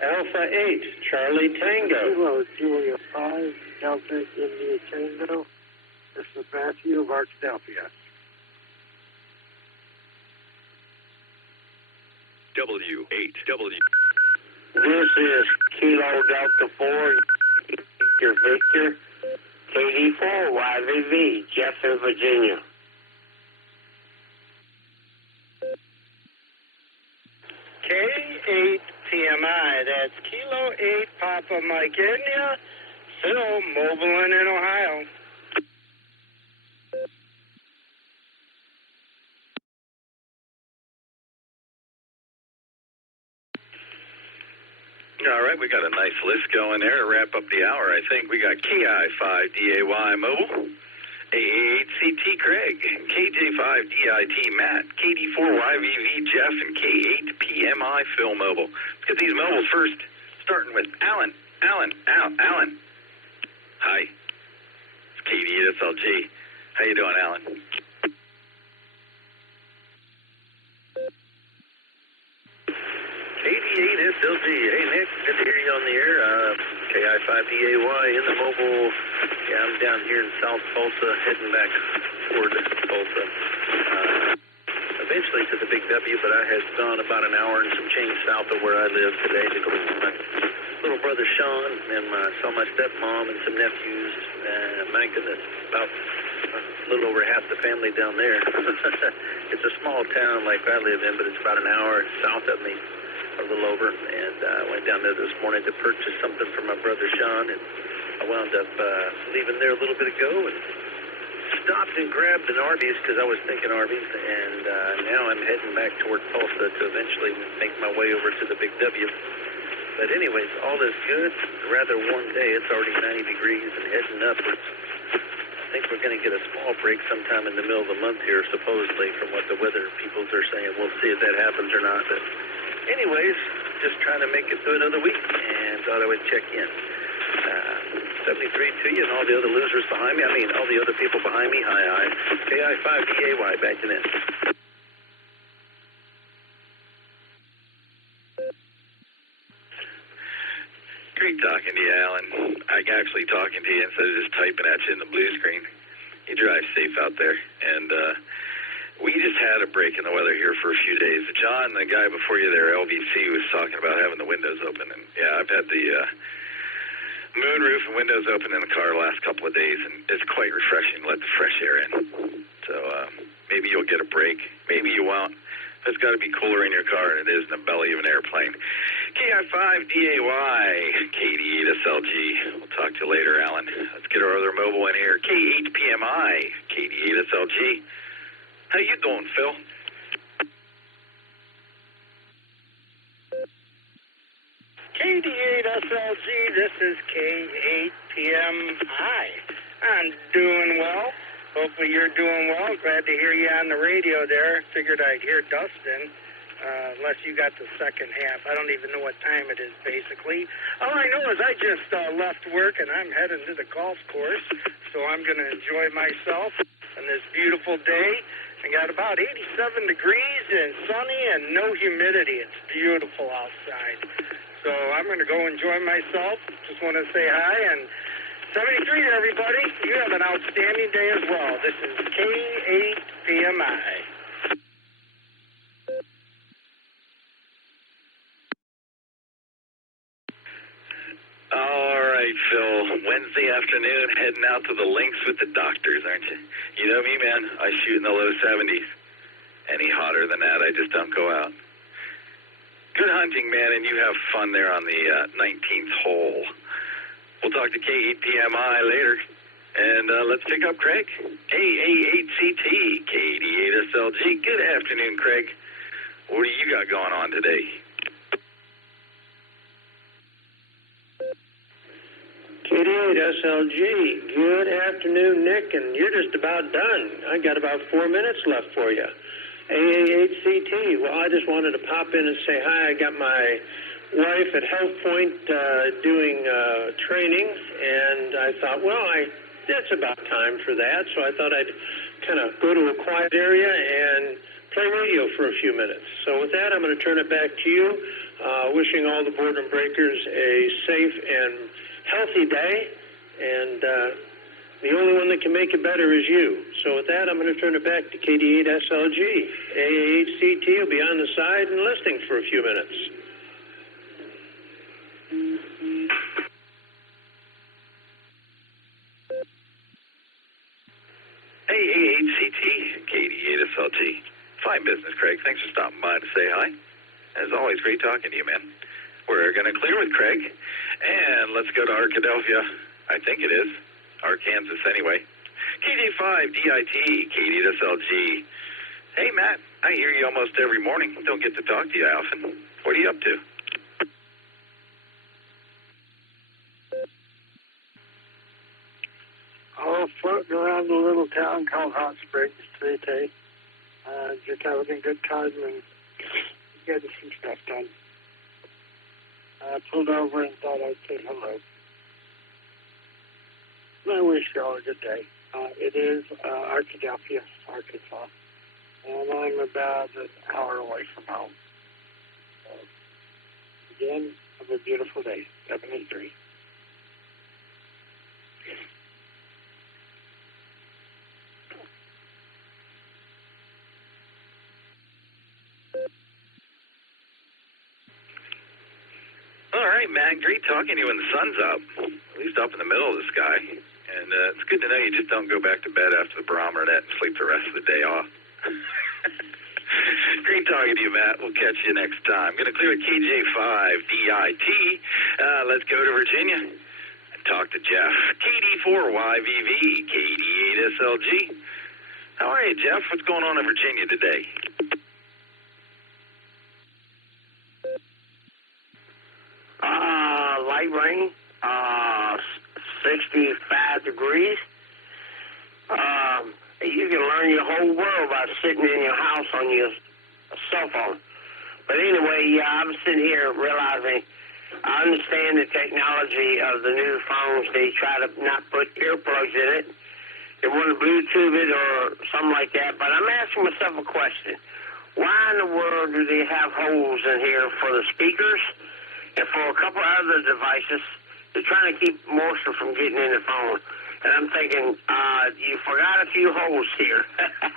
Alpha 8, Charlie Tango. Hello, Julia 5, Delta India Tango. This is Matthew of Arkadelphia. W8W. This is Kilo Delta 4, Victor, KD4, YVV, Jefferson, Virginia. K8 PMI, that's Kilo 8 Papa Mike India, Phil, Moblin in Ohio. All right, we got a nice list going there to wrap up the hour. I think we got KI5DAY Mobile, AA8CT Craig, KJ5DIT Matt, KD4YVV Jeff, and K8PMI Phil Mobile. Let's get these mobiles first, starting with Alan. Alan. Hi. It's KD8SLG. How you doing, Alan? KD8SLG. Hey, Nick. Good to hear you on the air. KI5DAY in the mobile. Yeah, I'm down here in South Tulsa, heading back toward Tulsa. Eventually to the Big W, but I had gone about an hour and some change south of where I live today to go with my little brother Sean, and saw my stepmom and some nephews. My goodness, about a little over half the family down there. It's a small town like I live in, but it's about an hour south of me, a little over. And I went down there this morning to purchase something for my brother Sean, and I wound up leaving there a little bit ago and stopped and grabbed an Arby's because I was thinking Arby's, and now I'm heading back toward Tulsa to eventually make my way over to the Big W. But anyways, all is good. A rather warm day. It's already 90 degrees and heading upwards. I think we're going to get a small break sometime in the middle of the month here, supposedly, from what the weather people are saying. We'll see if that happens or not. But anyways, just trying to make it through another week, and thought I would check in. 73 to you and all the other losers behind me. I mean, all the other people behind me. Hi. KI5DAY, back to net. Great talking to you, Alan. I'm actually talking to you instead of just typing at you in the blue screen. You drive safe out there. And we just had a break in the weather here for a few days. John, the guy before you there, LVC, was talking about having the windows open. And, yeah, I've had the moonroof and windows open in the car the last couple of days, and it's quite refreshing to let the fresh air in. So maybe you'll get a break. Maybe you won't. It's got to be cooler in your car than it is in the belly of an airplane. KI5DAY, KD8SLG. We'll talk to you later, Alan. Let's get our other mobile in here. K8PMI, KD8SLG. How you doing, Phil? KD8SLG, this is K8PMI. I'm doing well. Hopefully you're doing well. Glad to hear you on the radio there. Figured I'd hear Dustin, unless you got the second half. I don't even know what time it is, basically. All I know is I just left work, and I'm heading to the golf course, so I'm going to enjoy myself on this beautiful day. I got about 87 degrees and sunny and no humidity. It's beautiful outside. So I'm going to go enjoy myself. Just want to say hi, and 73 to everybody. You have an outstanding day as well. This is K8PMI. All right, Phil. Wednesday afternoon, heading out to the links with the doctors, aren't you? You know me, man. I shoot in the low 70s. Any hotter than that, I just don't go out. Good hunting, man, and you have fun there on the 19th hole. We'll talk to K8PMI later. And let's pick up Craig. AA8CT, KD8SLG. Good afternoon, Craig. What do you got going on today? KD8SLG, good afternoon, Nick, and you're just about done. I got about 4 minutes left for you. AA8CT, well, I just wanted to pop in and say hi. I got my wife at Health Point doing training, and I thought, well, it's about time for that, so I thought I'd kind of go to a quiet area and play radio for a few minutes. So with that, I'm going to turn it back to you, wishing all the Boredom Breakers a safe and healthy day, and the only one that can make it better is you. So with that, I'm going to turn it back to KD8SLG. AA8CT will be on the side and listening for a few minutes. AA8CT, KD8SLG. Fine business, Craig. Thanks for stopping by to say hi. As always, great talking to you, man. We're going to clear with Craig, and let's go to Arkadelphia. I think it is. Arkansas, anyway. KD5DIT, KD8SLG. Hey, Matt, I hear you almost every morning. Don't get to talk to you often. What are you up to? Oh, floating around a little town called Hot Springs today. Just having a good time and getting some stuff done. I pulled over and thought I'd say hello. I wish you all a good day. It is Arkadelphia, Arkansas, and I'm about an hour away from home. Again, have a beautiful day. 73. All right, Matt, great talking to you when the sun's up, at least up in the middle of the sky. And it's good to know you just don't go back to bed after the barometer net and sleep the rest of the day off. Great talking to you, Matt. We'll catch you next time. Going to clear with KJ5DIT. Let's go to Virginia and talk to Jeff. KD4YVV, KD8SLG. How are you, Jeff? What's going on in Virginia today? Light rain, 65 degrees. You can learn your whole world by sitting in your house on your cell phone. But anyway, yeah, I'm sitting here realizing I understand the technology of the new phones. They try to not put earplugs in it. They want to Bluetooth it or something like that. But I'm asking myself a question. Why in the world do they have holes in here for the speakers and for a couple other devices, they're trying to keep moisture from getting in the phone. And I'm thinking, you forgot a few holes here.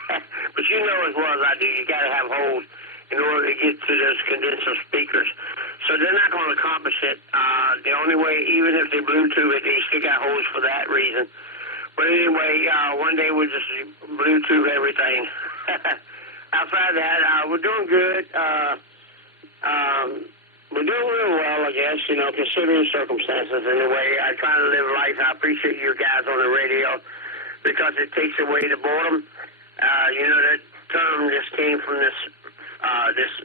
But you know as well as I do, you got to have holes in order to get to those condenser speakers. So they're not going to accomplish it. The only way, even if they Bluetooth it, they still got holes for that reason. But anyway, one day we'll just Bluetooth everything. Outside that, we're doing good. We're doing real well, I guess, considering circumstances. Anyway, I try to live life. I appreciate you guys on the radio because it takes away the boredom. That term just came from this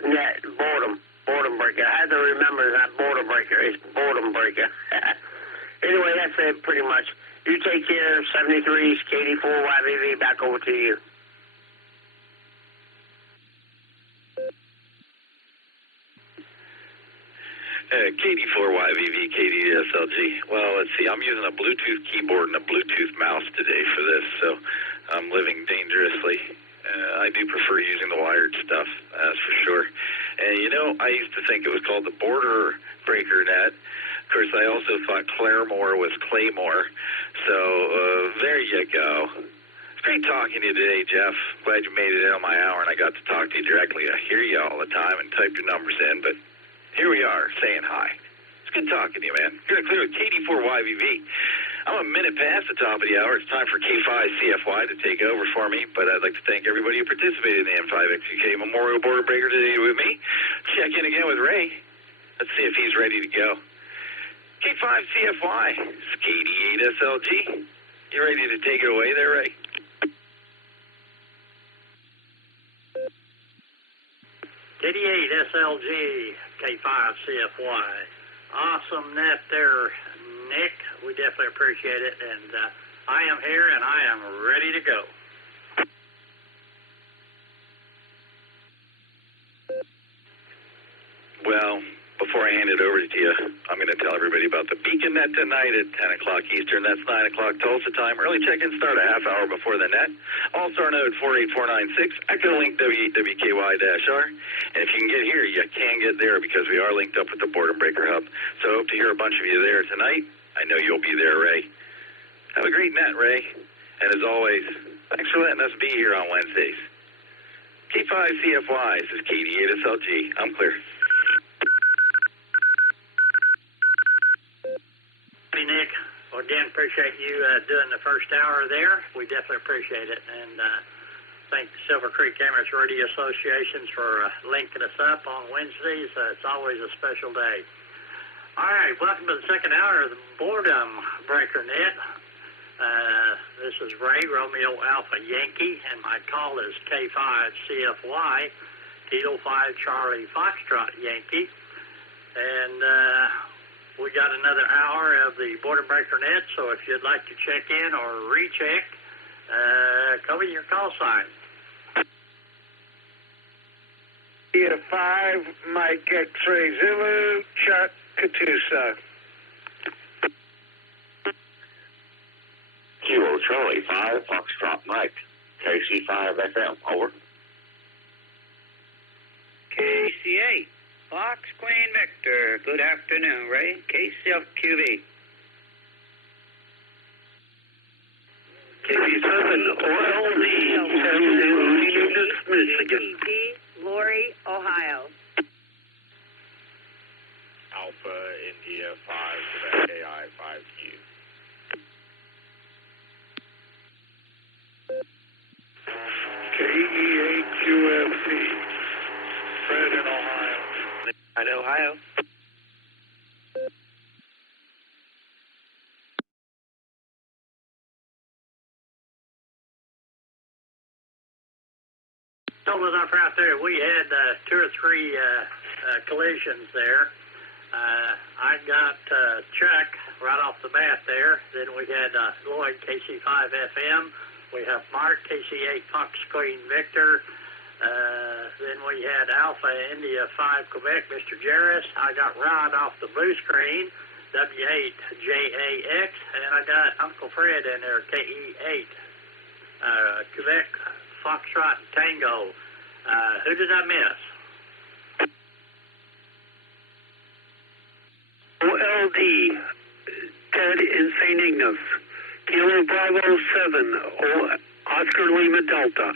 net, boredom breaker. I had to remember it's not boredom breaker, it's boredom breaker. Anyway, that's it pretty much. You take care. 73's KD4YVV, back over to you. KD4YVV, KDSLG. Well, let's see. I'm using a Bluetooth keyboard and a Bluetooth mouse today for this, so I'm living dangerously. I do prefer using the wired stuff, that's for sure. And, I used to think it was called the border breaker net. Of course, I also thought Claremore was Claymore. So there you go. It's great talking to you today, Jeff. Glad you made it in on my hour and I got to talk to you directly. I hear you all the time and type your numbers in, but here we are saying hi. It's good talking to you, man. You're clear with KD4YVV. I'm a minute past the top of the hour. It's time for K5CFY to take over for me, but I'd like to thank everybody who participated in the M5XUK Memorial Border Breaker today with me. Check in again with Ray. Let's see if he's ready to go. K5CFY, it's KD8SLG. You ready to take it away there, Ray? KD8SLG, K5CFY. Awesome net there, Nick. We definitely appreciate it, and I am here and I am ready to go. Well, before I hand it over to you, I'm going to tell everybody about the Beacon Net tonight at 10 o'clock Eastern. That's 9 o'clock Tulsa time. Early check-in start a half hour before the net. Allstar node 48496, Echolink W8WKY-R. And if you can get here, you can get there because we are linked up with the Boredom Breaker Hub. So I hope to hear a bunch of you there tonight. I know you'll be there, Ray. Have a great net, Ray. And as always, thanks for letting us be here on Wednesdays. K5CFY, this is KD8SLG. I'm clear. Hey, Nick. Well, again, appreciate you doing the first hour there. We definitely appreciate it. And thank the Silver Creek Amateur Radio Associations for linking us up on Wednesdays. It's always a special day. All right, welcome to the second hour of the Boredom Breaker Net. This is Ray, Romeo Alpha Yankee, and my call is K5CFY, Kilo 5 Charlie Foxtrot Yankee. And we got another hour of the Boredom Breaker Net, so if you'd like to check in or recheck, cover your call sign. 5, Mike X-Ray Zulu, Chuck Katusa. Kilo Charlie 5, Foxtrot Mike, KC5 FM, over. KC8, Fox Queen Victor, good afternoon, Ray, KCFQV. KC7, OLD, Michigan. Lori, Ohio. Alpha India 5, Quebec AI 5Q. KE8QFP, Fred in Ohio. In Ohio. Told us up out there, we had 2 or 3 collisions there. I got Chuck right off the bat there. Then we had Lloyd, KC5 FM. We have Mark, KC8 Fox Queen Victor. Then we had Alpha India 5 Quebec, Mr. Jarris. I got Rod off the blue screen, W8JAX. And I got Uncle Fred in there, KE8 Quebec, Foxtrot Tango. Who did I miss? OLD, Ted in St. Ignace. Kilo Bravo 7, Oscar Lima Delta.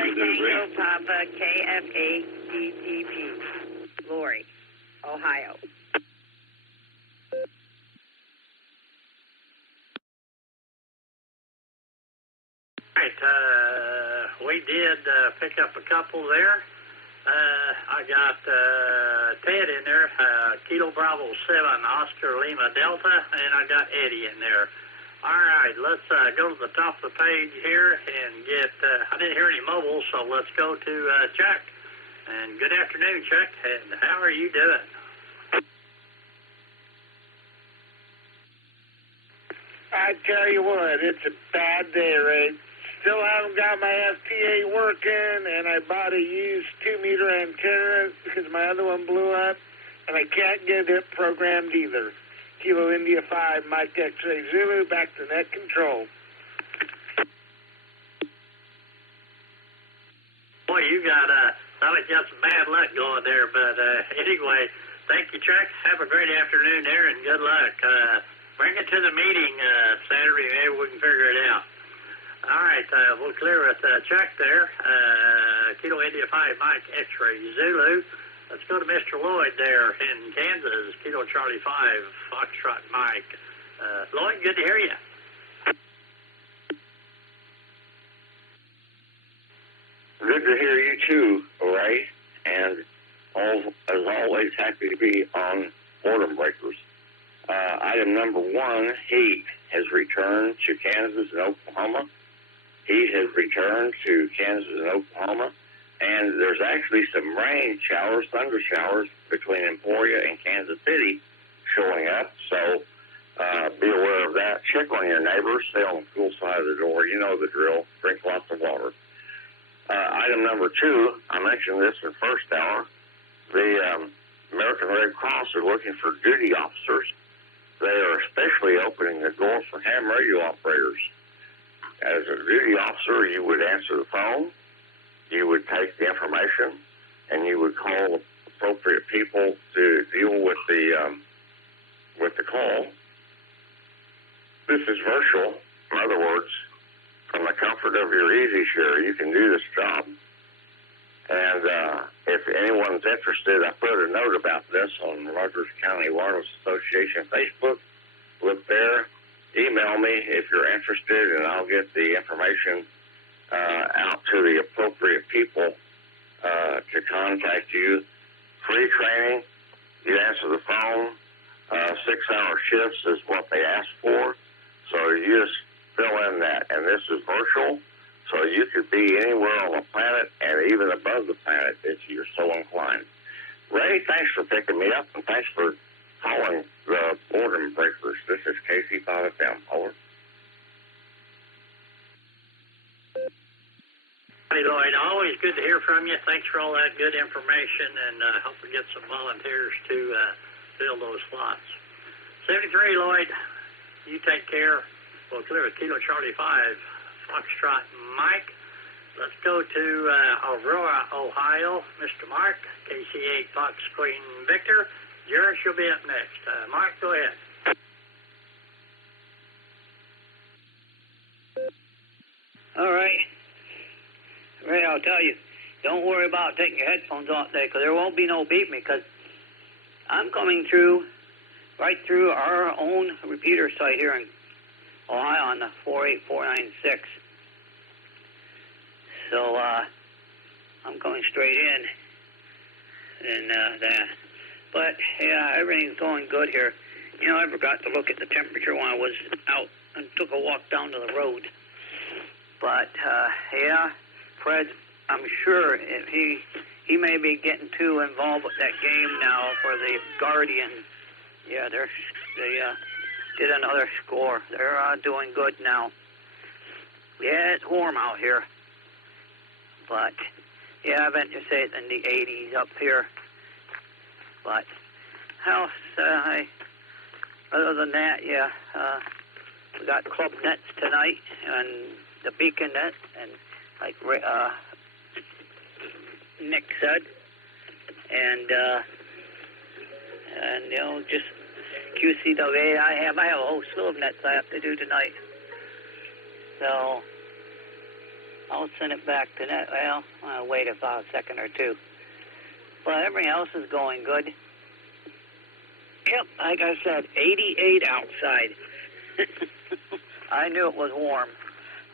Tango Papa KF8DTP, Lori, Ohio. Right, we did pick up a couple there. I got Ted in there, Kilo Bravo 7, Oscar Lima Delta, and I got Eddie in there. All right, let's go to the top of the page here and get, I didn't hear any mobiles, so let's go to Chuck. And good afternoon, Chuck, and how are you doing? I tell you what, it's a bad day, Ray. Still haven't got my FTA working, and I bought a used 2-meter antenna because my other one blew up, and I can't get it programmed either. Kilo India 5, Mike X-Ray Zulu, back to net control. Boy, you got, sound like you got some bad luck going there, but anyway, thank you, Chuck. Have a great afternoon there, and good luck. Bring it to the meeting Saturday, maybe we can figure it out. All right, we'll clear with Chuck there. Kilo India 5, Mike X-Ray Zulu. Let's go to Mr. Lloyd there in Kansas, Kilo Charlie 5, Foxtrot Mike. Lloyd, good to hear you. Good to hear you too, Ray, and as always, happy to be on Boredom Breakers. Item number 1, heat has returned to Kansas and Oklahoma. Heat has returned to Kansas and Oklahoma. And there's actually some rain showers, thunder showers between Emporia and Kansas City showing up. So be aware of that. Check on your neighbors. Stay on the cool side of the door. You know the drill. Drink lots of water. Item number 2, I mentioned this in the first hour. The American Red Cross are looking for duty officers. They are especially opening the door for ham radio operators. As a duty officer, you would answer the phone. You would take the information, and you would call appropriate people to deal with the call. This is virtual. In other words, from the comfort of your easy chair, you can do this job. And if anyone's interested, I put a note about this on Rogers County Wireless Association Facebook. Look there. Email me if you're interested, and I'll get the information out to the appropriate people to contact you. Free training. You answer the phone. 6-hour shifts is what they ask for. So you just fill in that. And this is virtual, so you could be anywhere on the planet and even above the planet if you're so inclined. Ray, thanks for picking me up, and thanks for calling the Boredom Breakers. This is KC5FM. Over. Hey, Lloyd, always good to hear from you. Thanks for all that good information, and hope we get some volunteers to fill those slots. 73, Lloyd, you take care. We'll clear with Kilo Charlie 5, Foxtrot Mike. Let's go to Aurora, Ohio. Mr. Mark, KC8 Fox Queen Victor. Jerry, she'll be up next. Mark, go ahead. All right. Ray, I'll tell you, don't worry about taking your headphones off there, because there won't be no beep me, because I'm coming through, right through our own repeater site here in Ohio on the 48496. So, I'm coming straight in, and that. But, yeah, everything's going good here. You know, I forgot to look at the temperature when I was out and took a walk down to the road. But, yeah, Fred, I'm sure if he may be getting too involved with that game now for the Guardian. Yeah, they did another score. They're doing good now. Yeah, it's warm out here. But, yeah, I meant to say it's in the 80s up here. But, else, other than that, yeah, we got club nets tonight and the beacon net, and like Nick said. And you know, just QCWA, I have a whole slew of nets I have to do tonight. So I'll send it back to net. Well, I'll wait about a second or two. But everything else is going good. Yep, like I said, 88 outside. I knew it was warm.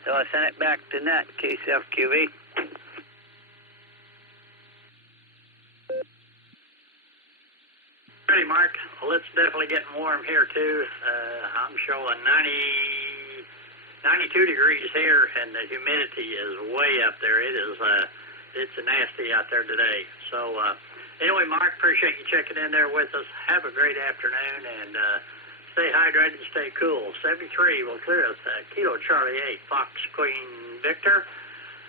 So I sent it back to net, KCFQV. Ready, Mark. Well, it's definitely getting warm here, too. I'm showing 92 degrees here, and the humidity is way up there. It's nasty out there today. So, anyway, Mark, appreciate you checking in there with us. Have a great afternoon, and stay hydrated and stay cool. 73 will clear us. Kilo Charlie 8, Fox Queen Victor.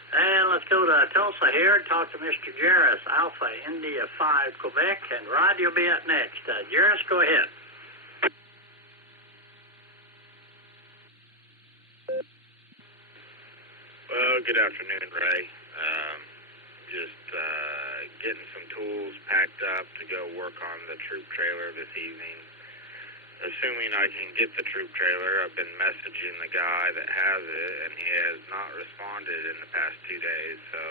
And let's go to Tulsa here and talk to Mr. Jarris, Alpha India 5, Quebec. And Rod, you'll be up next. Jarris, go ahead. Well, good afternoon, Ray. Just getting some tools packed up to go work on the troop trailer this evening. Assuming I can get the troop trailer, I've been messaging the guy that has it, and he has not responded in the past 2 days, so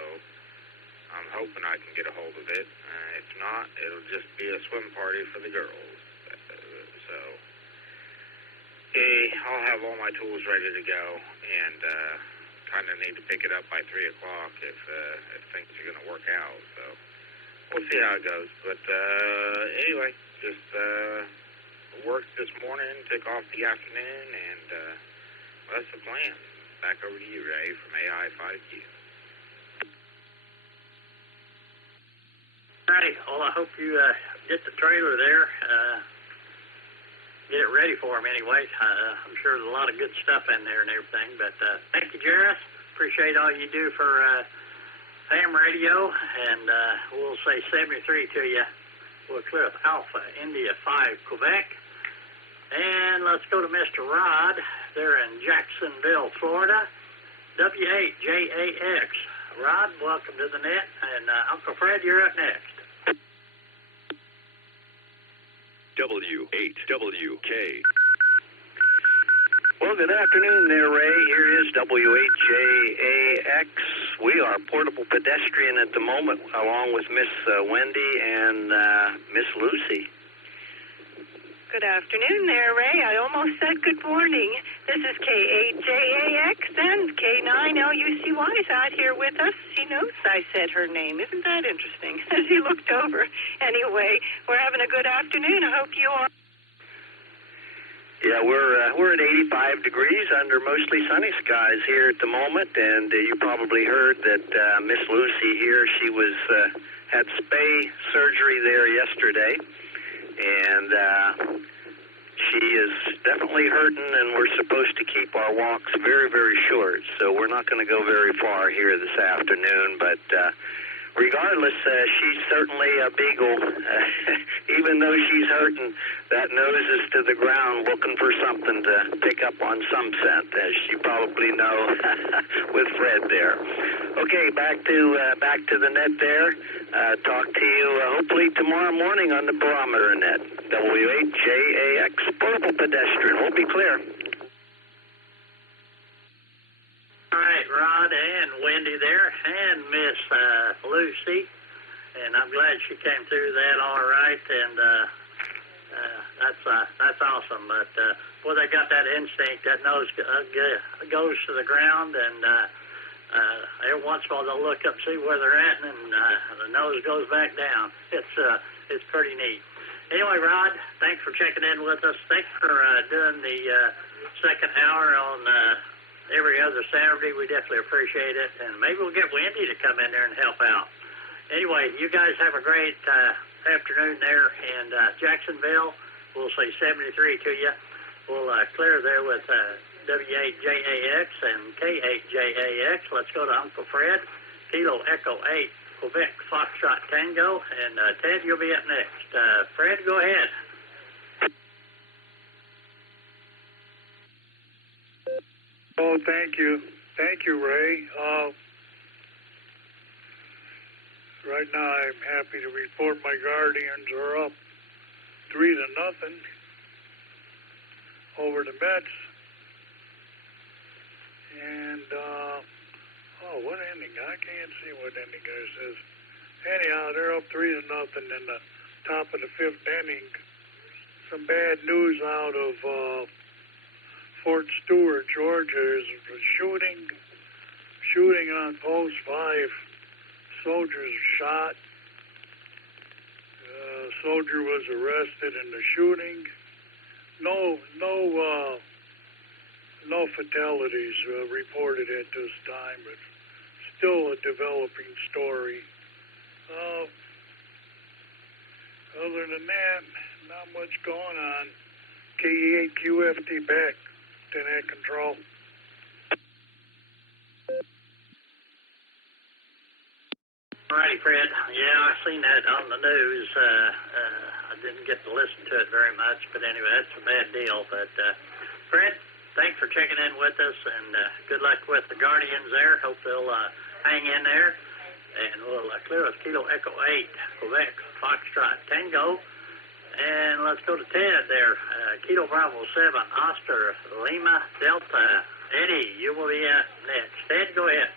I'm hoping I can get a hold of it. If not, it'll just be a swim party for the girls. So, I'll have all my tools ready to go, and kind of need to pick it up by 3 o'clock if things are going to work out. So, we'll see how it goes. But anyway, just worked this morning, took off the afternoon, and that's the plan. Back over to you, Ray, from AI5Q. Alrighty, well, I hope you get the trailer there. Get it ready for him anyway. I'm sure there's a lot of good stuff in there and everything. But thank you, Jarris. Appreciate all you do for ham radio. And we'll say 73 to you. We'll clear up Alpha India 5, Quebec. And let's go to Mr. Rod. They're in Jacksonville, Florida. W8JAX. Rod, welcome to the net. And Uncle Fred, you're up next. W8WK. Well, good afternoon there, Ray. Here is W8JAX. We are portable pedestrian at the moment, along with Miss Wendy and Miss Lucy. Good afternoon there, Ray. I almost said good morning. This is K8JAX and K9LUCY's out here with us. She knows I said her name. Isn't that interesting? As he looked over. Anyway, we're having a good afternoon. I hope you are. Yeah, we're at 85 degrees under mostly sunny skies here at the moment, and you probably heard that Miss Lucy here, she was had spay surgery there yesterday, and she is definitely hurting, and we're supposed to keep our walks very, very short, so we're not going to go very far here this afternoon, but regardless, she's certainly a beagle. Even though she's hurting, that nose is to the ground looking for something to pick up on some scent, as you probably know with Fred there. Okay, back to the net there. Talk to you hopefully tomorrow morning on the barometer net. W8JAX, portable pedestrian. We'll be clear. All right, Rod and Wendy there, and Miss Lucy, and I'm glad she came through that all right, and that's awesome. But boy, they got that instinct. That nose goes to the ground, and every once in a while they'll look up, see where they're at, and the nose goes back down. It's pretty neat. Anyway, Rod, thanks for checking in with us. Thanks for doing the second hour on every other Saturday. We definitely appreciate it, and maybe we'll get Wendy to come in there and help out. Anyway, you guys have a great afternoon there in Jacksonville. We'll say 73 to you. We'll clear there with W8JAX and K8JAX. Let's go to Uncle Fred, Kilo Echo 8, Quebec Foxtrot Tango, and Ted, you'll be up next. Fred, go ahead. Oh, thank you. Thank you, Ray. Right now, I'm happy to report my Guardians are up 3-0 over the Mets. And, what inning? I can't see what inning this is. Anyhow, they're up 3-0 in the top of the 5th inning. Some bad news out of Fort Stewart, Georgia. There's a shooting on post 5. Soldiers shot. Soldier was arrested in the shooting. No fatalities reported at this time, but still a developing story. Other than that, not much going on. KE8QFT back to net control. Alrighty, Fred. Yeah, I seen that on the news. I didn't get to listen to it very much, but anyway, that's a bad deal. But Fred, thanks for checking in with us, and good luck with the Guardians there. Hope they'll hang in there. And we'll clear us Kilo Echo 8, Quebec, Foxtrot, Tango. And let's go to Ted there. Kilo Bravo 7, Oscar, Lima, Delta. Eddie, you will be next. Ted, go ahead.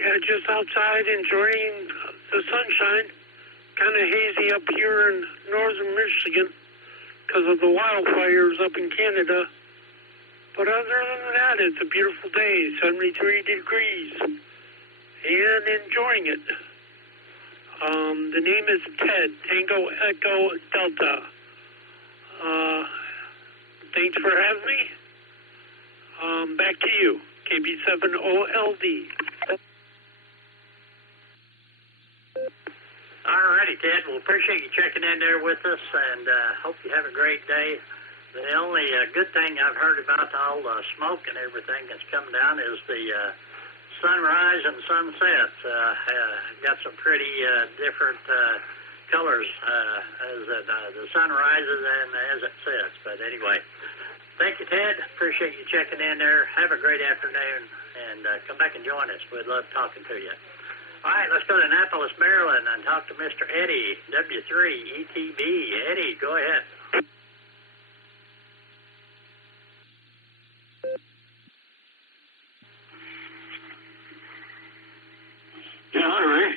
Yeah, just outside enjoying the sunshine. Kind of hazy up here in northern Michigan because of the wildfires up in Canada. But other than that, it's a beautiful day, 73 degrees, and enjoying it. The name is Ted, Tango Echo Delta. Thanks for having me. Back to you, KB7OLD. All righty, Ted. Well, appreciate you checking in there with us, and hope you have a great day. The only good thing I've heard about all the smoke and everything that's come down is the sunrise and sunsets. Got some pretty different colors as the sun rises and as it sets. But anyway, thank you, Ted. Appreciate you checking in there. Have a great afternoon, and come back and join us. We'd love talking to you. All right, let's go to Annapolis, Maryland, and talk to Mr. Eddie, W3ETB. Eddie, go ahead. Yeah, hi, Ray.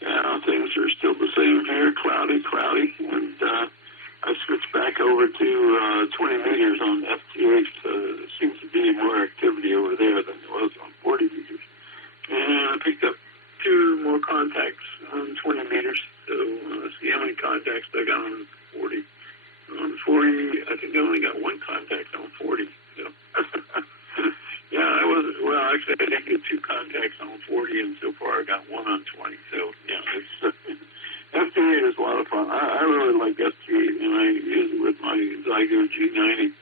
Yeah, things are still the same here, cloudy, and I switched back over to 20 meters on FTH. There seems to be more activity over there than there was on 40 meters. And I picked up 2 more contacts on 20 meters, so see how many contacts I got on 40. On 40, I think I only got 1 contact on 40. So. Yeah, actually, I did get 2 contacts on 40, and so far I got 1 on 20. So, yeah, it's FT8 is a lot of fun. I really like FT8, and I use it with my Zygo G90,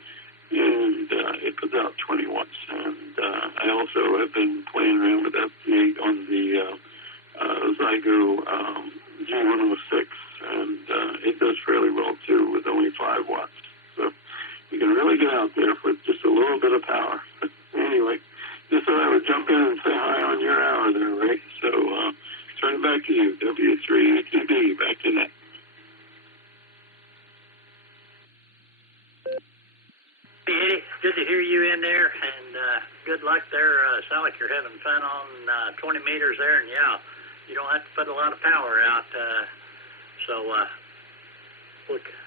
and it puts out 20 watts. And I also have been playing around with FT8 on the Zygo G106, and it does fairly well, too, with only 5 watts. So you can really get out there with just a little bit of power. Anyway, just thought I would jump in and say hi on your hour there, Ray. So, turn it back to you, W3ETB, back to that. Hey, Eddie, good to hear you in there, and good luck there. Sound like you're having fun on 20 meters there, and yeah, you don't have to put a lot of power out. So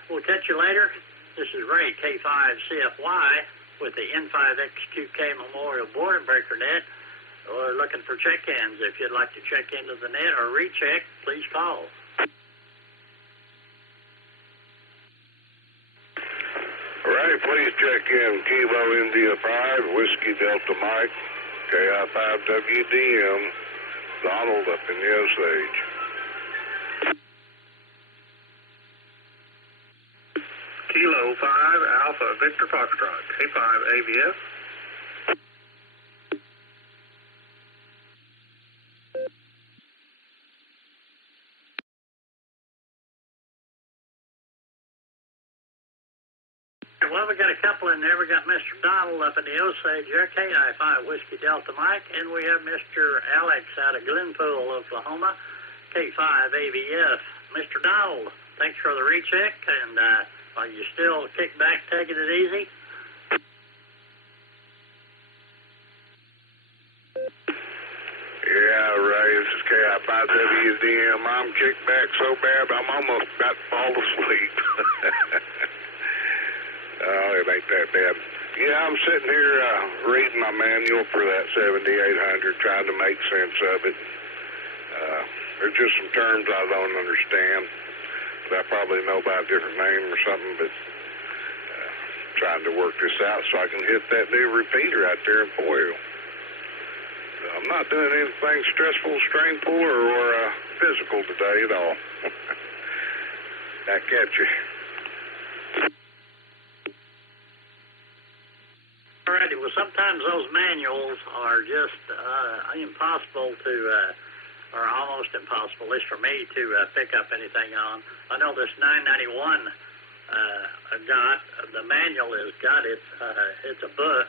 we'll catch you later. This is Ray, K5CFY, with the N5X2K Memorial Boredom Breaker Net, or looking for check-ins. If you'd like to check into the net or recheck, please call. All right, please check in Kilo India 5, Whiskey Delta Mike, KI5WDM, Donald up in the Osage. Kilo 5, Alpha Victor Foxtrot, K5 AVS. Well, we got a couple in there. We got Mr. Donald up in the Osage here, KI5 Whiskey Delta Mike, and we have Mr. Alex out of Glenpool, Oklahoma, K5 AVF. Mr. Donald, thanks for the recheck, and are you still kick back, taking it easy? Yeah, Ray, this is KI5WDM. I'm kicked back so bad I'm almost about to fall asleep. Oh, it ain't that bad. Yeah, I'm sitting here reading my manual for that 7800, trying to make sense of it. There's just some terms I don't understand, but I probably know by a different name or something, but trying to work this out so I can hit that new repeater out there in Boyle. I'm not doing anything stressful, strainful, or physical today at all. Back at you. Alrighty, well, sometimes those manuals are just impossible to, or almost impossible, at least for me, to pick up anything on. I know this 991 the manual has got it, it's a book,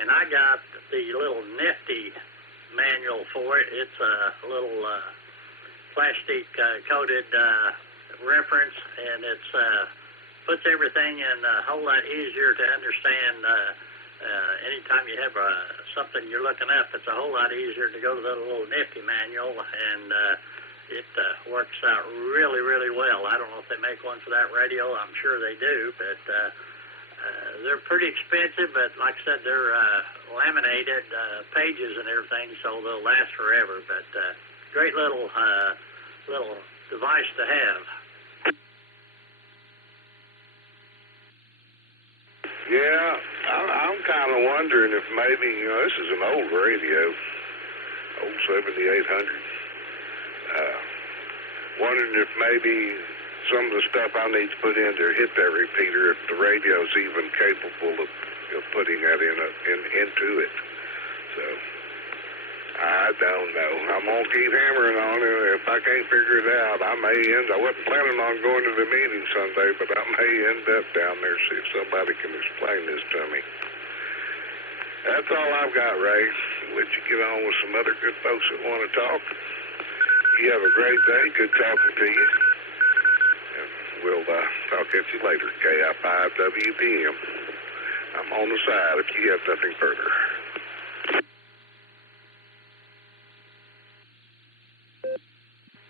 and I got the little nifty manual for it. It's a little plastic coated reference, and it's puts everything in a whole lot easier to understand. Anytime you have something you're looking up, it's a whole lot easier to go to the little nifty manual, and it works out really, really well. I don't know if they make one for that radio. I'm sure they do, but they're pretty expensive, but like I said, they're laminated pages and everything, so they'll last forever. But great little device to have. Yeah, I'm kind of wondering if maybe, this is an old radio, old 7800. Wondering if maybe some of the stuff I need to put in to hit that repeater, if the radio's even capable of putting that into it. So, I don't know. I'm going to keep hammering on it. If I can't figure it out, I wasn't planning on going to the meeting Sunday, but I may end up down there, see if somebody can explain this to me. That's all I've got, Ray. Let you get on with some other good folks that want to talk. You have a great day. Good talking to you. And we'll talk at you later. KI5WDM. I'm on the side if you have nothing further.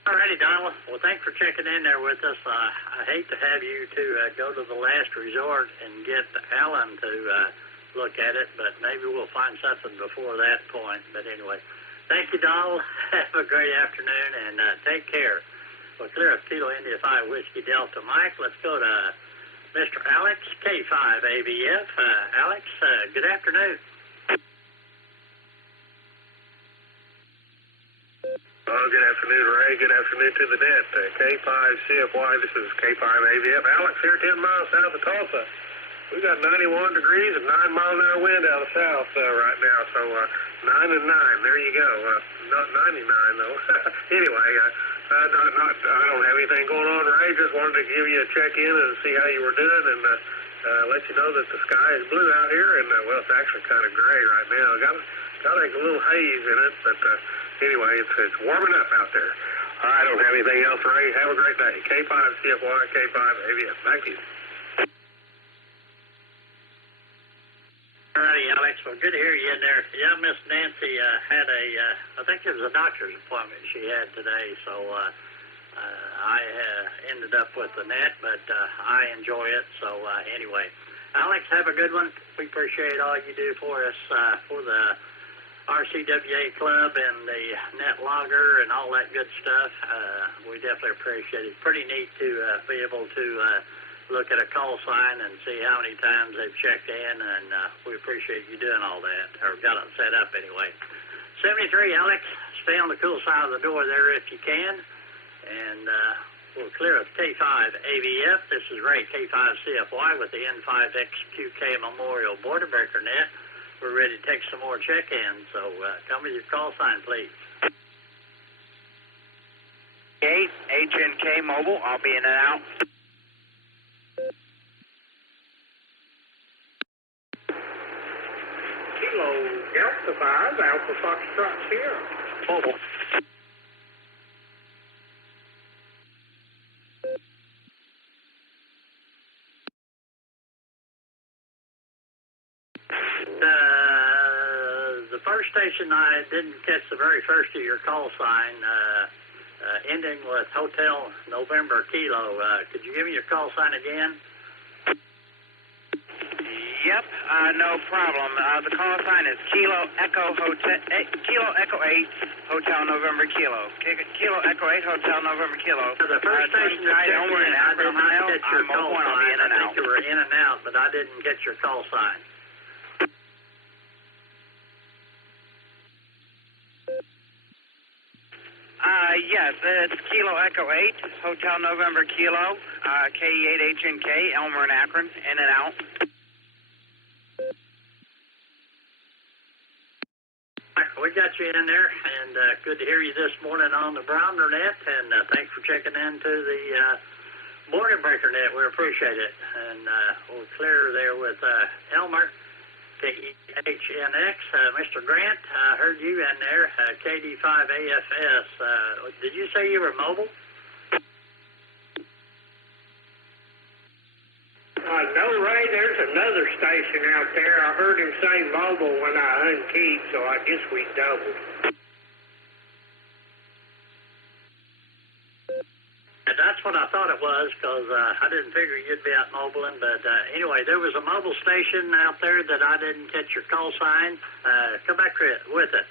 Alrighty, Donald. Well, thanks for checking in there with us. I hate to have you to go to the last resort and get Alan to look at it, but maybe we'll find something before that point. But anyway, thank you, Donald. Have a great afternoon, and take care. Well, clear up Kilo India 5 Whiskey Delta Mike. Let's go to Mr. Alex, K5 AVF. Alex, good afternoon. Good afternoon, Ray. Good afternoon to the net. K5CFY, this is K5 AVF. Alex here, 10 miles south of Tulsa. We got 91 degrees and 9 mile an hour wind out of the south right now, so 9 and 9. There you go. Not 99, though. Anyway, I don't have anything going on, Ray. Just wanted to give you a check-in and see how you were doing and let you know that the sky is blue out here, and, well, it's actually kind of gray right now. Got like a little haze in it, but anyway, it's warming up out there. I don't have anything else, Ray. Have a great day. K5CFY, K5 AVF. Thank you. All righty, Alex. Well, good to hear you in there. Yeah, Miss Nancy had I think it was a doctor's appointment she had today, so I ended up with the net, but I enjoy it. So anyway, Alex, have a good one. We appreciate all you do for us for the RCWA Club and the Netlogger and all that good stuff. We definitely appreciate it. Pretty neat to be able to look at a call sign and see how many times they've checked in, and we appreciate you doing all that, or got it set up anyway. 73, Alex, stay on the cool side of the door there if you can, and we'll clear up K5 AVF. This is Ray, K5CFY with the N5XQK Memorial Border Breaker net. We're ready to take some more check-ins, so come with your call sign, please. HNK Mobile, I'll be in and out. Kilo Delta 5, Alpha Foxtrot Sierra. Mobile. The first station, I didn't catch the very first of your call sign, ending with Hotel November Kilo. Could you give me your call sign again? Yep, no problem. The call sign is Kilo Echo 8 Hotel November Kilo. Kilo Echo 8 Hotel November Kilo. The first station that checked in, I did not catch your call sign. I think you were in and out, but I didn't get your call sign. Yes, it's Kilo Echo 8 Hotel November Kilo, KE8HNK, Elmer and Akron, in and out. We got you in there, and good to hear you this morning on the Browner Net, and thanks for checking into the Morning Breaker Net. We appreciate it. And we'll clear there with Elmer, KHNX. Mr. Grant, I heard you in there, KD5AFS. Did you say you were mobile? No, Ray, there's another station out there. I heard him say mobile when I unkeyed, so I guess we doubled. And that's what I thought it was, because I didn't figure you'd be out mobiling. But anyway, there was a mobile station out there that I didn't catch your call sign. Come back with it.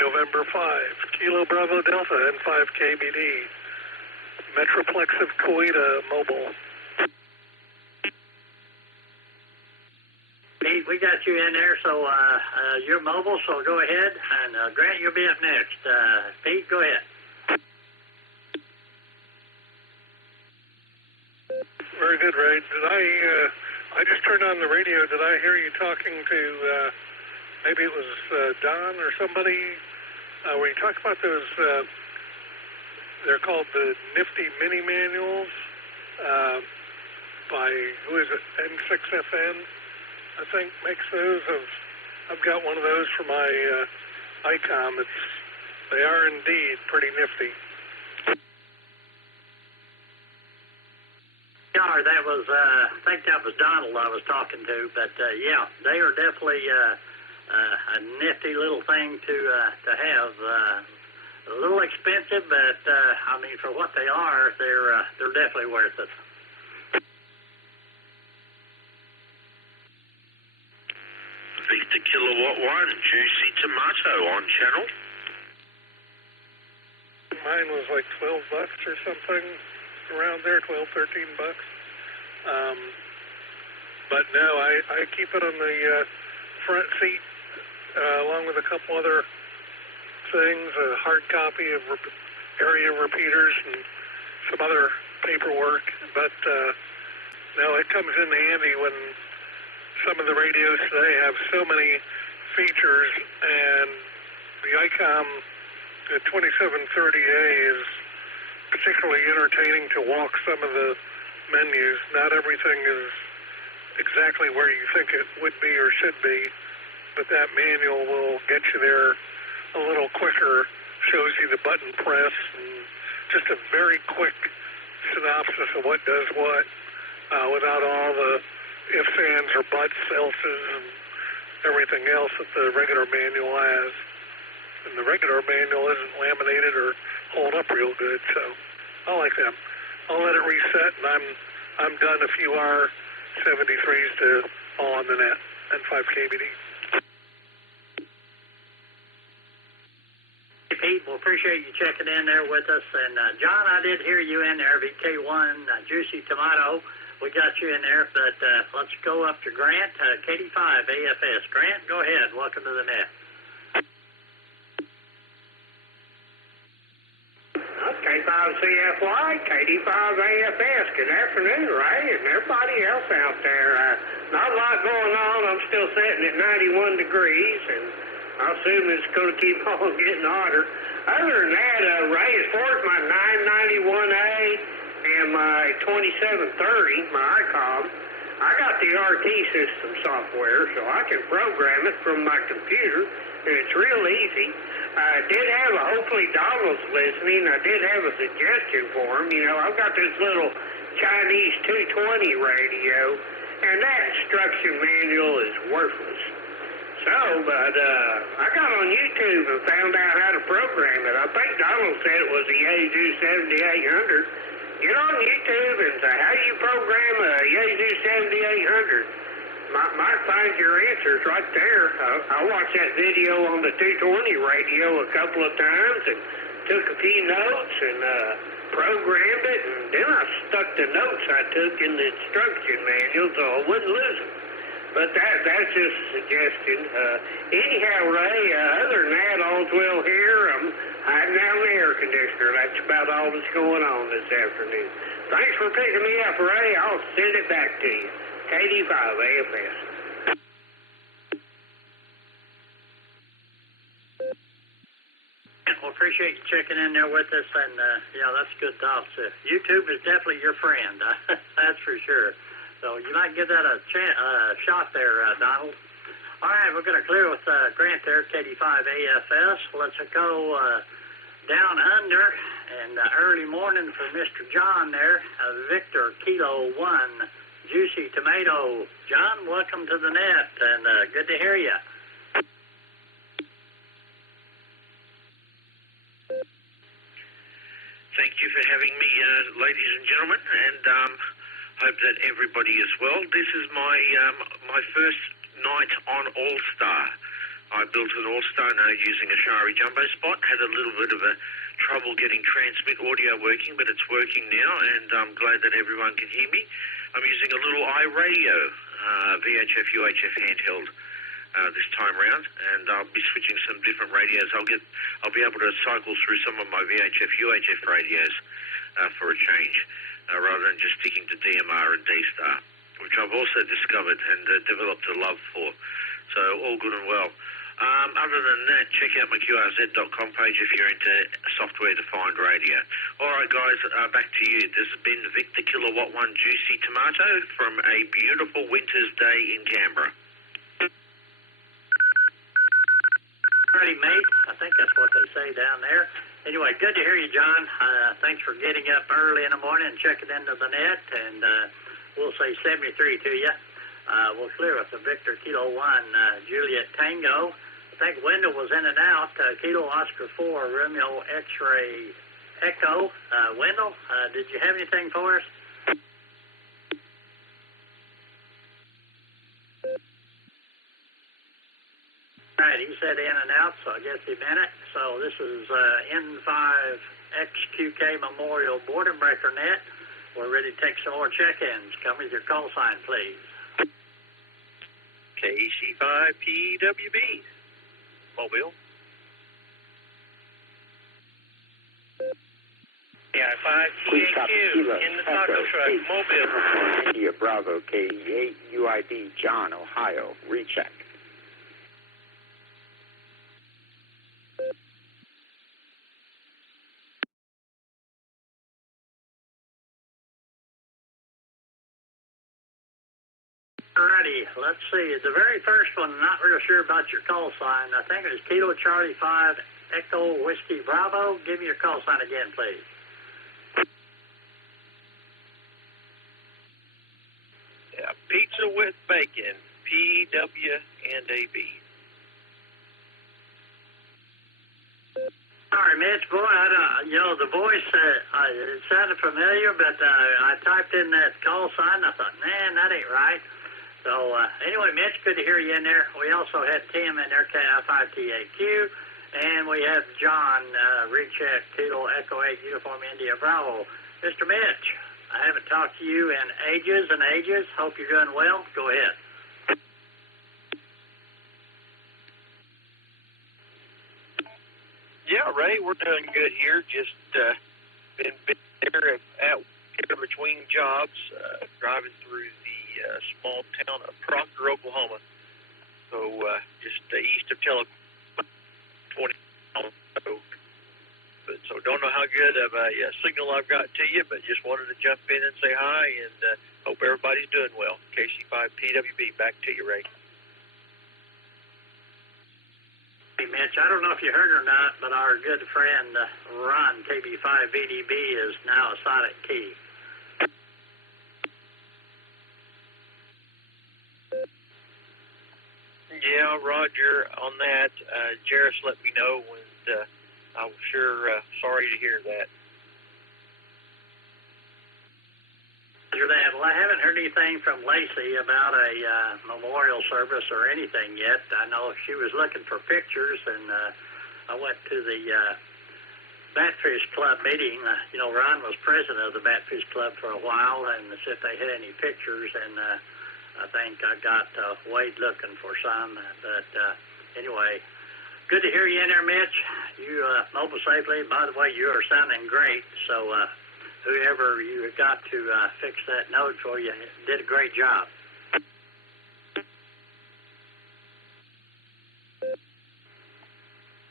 November 5, Kilo Bravo Delta and 5 KBD. Metroplex of Coeta Mobile. Pete, we got you in there, so you're mobile, so go ahead. And Grant, you'll be up next. Pete, go ahead. Very good, Ray. I just turned on the radio. Did I hear you talking to, maybe it was Don or somebody? When you talk about those, they're called the Nifty Mini Manuals by, who is it, N6FN, I think, makes those. I've got one of those for my ICOM. They are indeed pretty nifty. Yeah, that was, I think that was Donald I was talking to, but yeah, they are definitely a nifty little thing to have. A little expensive, but I mean, for what they are, they're definitely worth it. 50 kilowatt one, juicy tomato on channel. Mine was like $12 or something around there, $12, $13. But no, I keep it on the front seat along with a couple other things, a hard copy of area repeaters and some other paperwork. But no, it comes in handy when some of the radios today have so many features, and the ICOM, the 2730A, is particularly entertaining to walk some of the menus. Not everything is exactly where you think it would be or should be, but that manual will get you there a little quicker, shows you the button press, and just a very quick synopsis of what does what, without all the ifs, ands, or buts, elses, and everything else that the regular manual has. And the regular manual isn't laminated or hold up real good, so I like them. I'll let it reset, and I'm done a few R73s to all on the net and 5 KBD. Hey, Pete, we appreciate you checking in there with us. And John, I did hear you in there, VK1, Juicy Tomato. We got you in there, but let's go up to Grant, KD5 AFS. Grant, go ahead. Welcome to the net. K5CFY, KD5AFS. Good afternoon, Ray, and everybody else out there. Not a lot going on. I'm still sitting at 91 degrees, and I assume it's going to keep on getting hotter. Other than that, Ray, as far as my 991A and my 2730, my ICOM, I got the RT system software, so I can program it from my computer, and it's real easy. I did have hopefully Donald's listening, I did have a suggestion for him. You know, I've got this little Chinese 220 radio, and that instruction manual is worthless. So, but I got on YouTube and found out how to program it. I think Donald said it was the Yaesu 7800. Get on YouTube and say, how do you program a Yaesu 7800? Might find your answers right there. I watched that video on the 220 radio a couple of times and took a few notes and programmed it, and then I stuck the notes I took in the instruction manual so I wouldn't lose them. But that's just a suggestion. Anyhow, Ray, other than that, all's well here. I'm hiding out in the air conditioner. That's about all that's going on this afternoon. Thanks for picking me up, Ray. I'll send it back to you. KD5 AFS. Well, appreciate you checking in there with us, and yeah, that's good thoughts. YouTube is definitely your friend, that's for sure. So you might give that a shot there, Donald. All right, we're going to clear with Grant there, KD5 AFS. Let's go down under, and early morning for Mr. John there, Victor Kilo 1, Juicy Tomato. John, welcome to the net, and good to hear you. Thank you for having me, ladies and gentlemen, and hope that everybody is well. This is my first night on Allstar. I built an Allstar node using a SARA jumbo spot. Had a little bit of a trouble getting transmit audio working, but it's working now, and I'm glad that everyone can hear me. I'm using a little iRadio VHF UHF handheld this time round, and I'll be switching some different radios. I'll be able to cycle through some of my VHF UHF radios for a change, rather than just sticking to DMR and D-Star, which I've also discovered and developed a love for. So all good and well. Other than that, check out my QRZ.com page if you're into software-defined radio. All right, guys, back to you. This has been Victor Kilowatt 1 Juicy Tomato from a beautiful winter's day in Canberra. Alrighty, mate. I think that's what they say down there. Anyway, good to hear you, John. Thanks for getting up early in the morning and checking into the net, and we'll say 73 to you. We'll clear with the Victor Kilo 1 Juliet Tango. I think Wendell was in and out. Kilo Oscar 4 Romeo X-Ray Echo. Wendell, did you have anything for us? All right, he said in and out, so I guess he meant it. So this is N5XQK Memorial Boredom Breaker Net. We're ready to take some more check-ins. Come with your call sign, please. KC5PWB, Mobile. Yeah, 5TAQ in the taco truck, Mobile. India Bravo KE8 UID John, Ohio. Recheck. Alrighty, let's see. The very first one, not real sure about your call sign. I think it was Kilo Charlie 5 Echo Whiskey Bravo. Give me your call sign again, please. Yeah, pizza with bacon, PW and AB. Sorry, Mitch, boy, the voice, it sounded familiar, but I typed in that call sign, and I thought, man, that ain't right. So, anyway, Mitch, good to hear you in there. We also had Tim in there, KI5TAQ, and we have John, recheck, Kilo Echo 8, Uniform India Bravo. Mr. Mitch, I haven't talked to you in ages and ages. Hope you're doing well. Go ahead. Yeah, Ray, we're doing good here. Just been there at between jobs, driving through the small town of Proctor, Oklahoma. So just east of Telecom, 20 miles. But often, so don't know how good of a signal I've got to you, but just wanted to jump in and say hi, and hope everybody's doing well. KC5PWB, back to you, Ray. Hey, Mitch, I don't know if you heard or not, but our good friend Ron, KB5VDB, is now a Sonic Key. Yeah, Roger, on that, Jairus let me know, and I'm sure sorry to hear that. Roger that. Well, I haven't heard anything from Lacey about a memorial service or anything yet. I know she was looking for pictures, and I went to the Batfish Club meeting. Ron was president of the Batfish Club for a while, and see if they had any pictures, and I think I got Wade looking for some, but anyway, good to hear you in there, Mitch. You mobile safely. By the way, you are sounding great, so whoever you got to fix that node for you did a great job.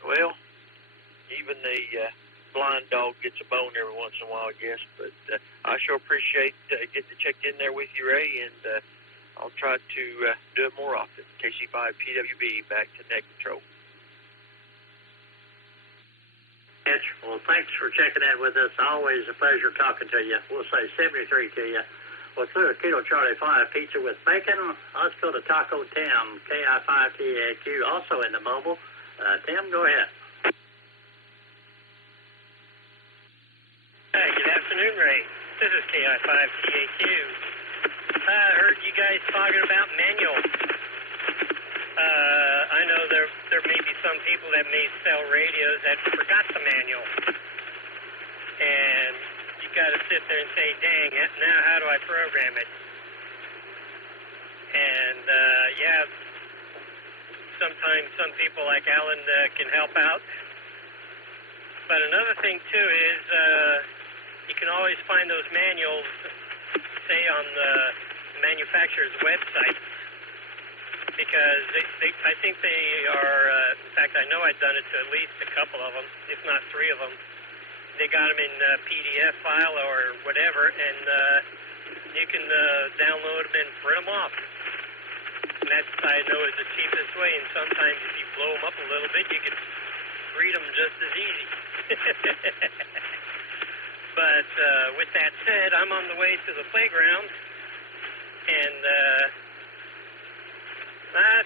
Well, even the blind dog gets a bone every once in a while, I guess, but I sure appreciate getting to check in there with you, Ray, and I'll try to do it more often. KC5PWB, back to net control. Mitch, well, thanks for checking in with us. Always a pleasure talking to you. We'll say 73 to you. Well, clear Kilo Charlie 5, pizza with bacon. Let's go to Taco Tim, KI5TAQ, also in the mobile. Tim, go ahead. Hi, good afternoon, Ray. This is KI5TAQ. I heard you guys talking about manual. I know there may be some people that may sell radios that forgot the manual. And you got to sit there and say, dang, now how do I program it? And, sometimes some people like Alan can help out. But another thing, too, is you can always find those manuals, say, on the manufacturer's website, because I think they are, in fact, I know I've done it to at least a couple of them, if not three of them. They got them in PDF file or whatever, and you can download them and print them off. And that, I know, is the cheapest way, and sometimes if you blow them up a little bit, you can read them just as easy. But with that said, I'm on the way to the playground, and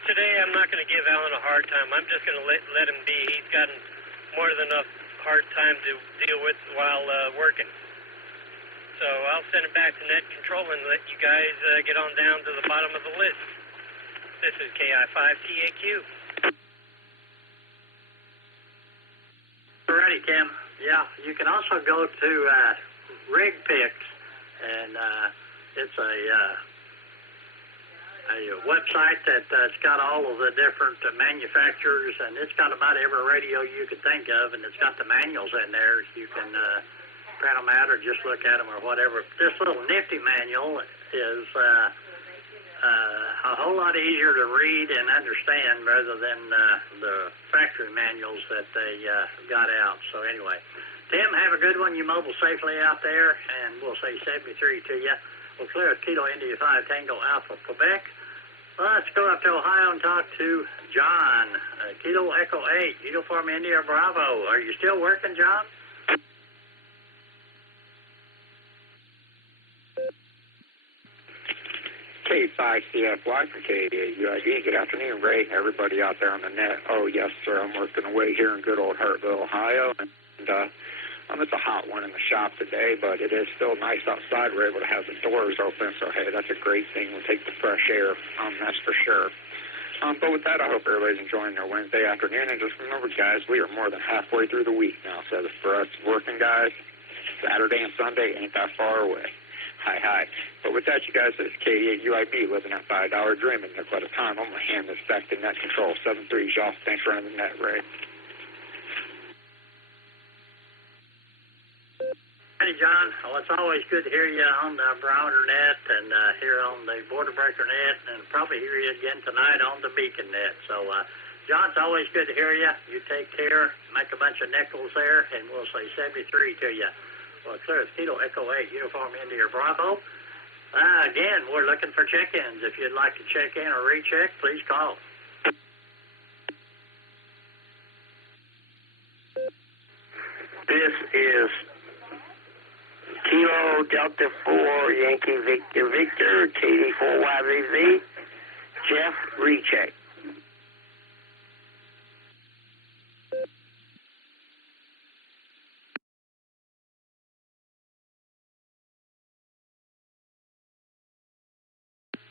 today I'm not going to give Alan a hard time. I'm just going to let him be. He's gotten more than enough hard time to deal with while working. So I'll send it back to net control and let you guys get on down to the bottom of the list. This is KI5TAQ. Alrighty, Tim. Yeah, you can also go to Rig Picks, and it's a website that's got all of the different manufacturers, and it's got about every radio you could think of, and it's got the manuals in there. You can print them out or just look at them or whatever. This little nifty manual is a whole lot easier to read and understand rather than the factory manuals that they got out. So anyway, Tim, have a good one. You mobile safely out there, and we'll say 73 to you. We'll clear Kilo India 5 Tango Alpha Quebec. Let's go up to Ohio and talk to John. Kilo Echo 8, Uniform India Bravo. Are you still working, John? K5CFY for KUID. Good afternoon, Ray. Everybody out there on the net. Oh, yes, sir. I'm working away here in good old Hartville, Ohio. And it's a hot one in the shop today, but it is still nice outside. We're able to have the doors open, so, hey, that's a great thing. We'll take the fresh air, that's for sure. But with that, I hope everybody's enjoying their Wednesday afternoon. And just remember, guys, we are more than halfway through the week now. So for us working guys, Saturday and Sunday ain't that far away. Hi. But with that, you guys, it's K8UIB, living that $5 dream. And at a time, I'm going to hand this back to Net Control. 7-3, y'all. Thanks for running the net, Ray. Hey, John. Well, it's always good to hear you on the Barometer Net and here on the Border Breaker Net, and probably hear you again tonight on the Beacon Net. So John, it's always good to hear you. You take care, make a bunch of nickels there, and we'll say 73 to you. Well, clear as Kilo Echo 8, Uniform India Bravo. Again, we're looking for check-ins. If you'd like to check in or recheck, please call. This is Kilo Delta 4 Yankee Victor Victor, KD4YVV, Jeff, recheck.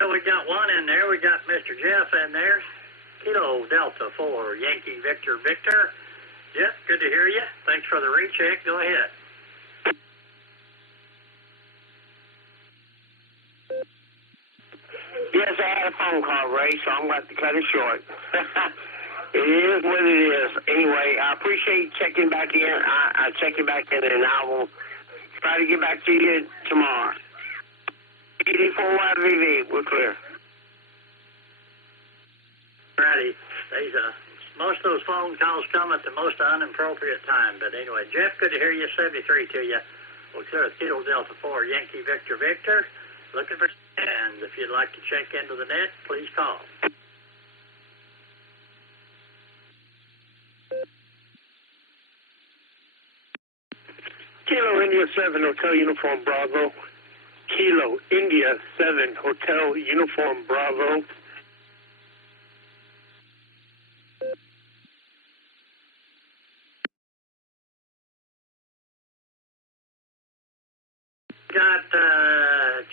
So we got one in there. We got Mr. Jeff in there. Kilo Delta 4 Yankee Victor Victor. Jeff, good to hear you. Thanks for the recheck. Go ahead. Yes, I had a phone call, Ray, so I'm going to have to cut it short. It is what it is. Anyway, I appreciate checking back in. I'll check you back in, and I will try to get back to you tomorrow. KD4YVV, we're clear. Righty. Most of those phone calls come at the most inappropriate time. But anyway, Jeff, good to hear you. 73 to you. We'll clear Kilo Delta 4 Yankee Victor Victor. Looking for and if you'd like to check into the net, please call. Kilo India 7 Hotel Uniform Bravo. Kilo India 7 Hotel Uniform Bravo. Got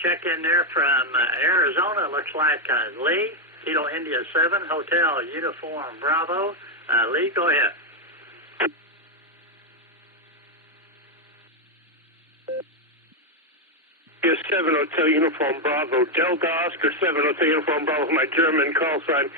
check in there from Arizona. Looks like Lee, Kilo India 7 Hotel Uniform Bravo. Lee, go ahead. India 7 Hotel Uniform Bravo. Delta Oscar 7 Hotel Uniform Bravo, my German call sign.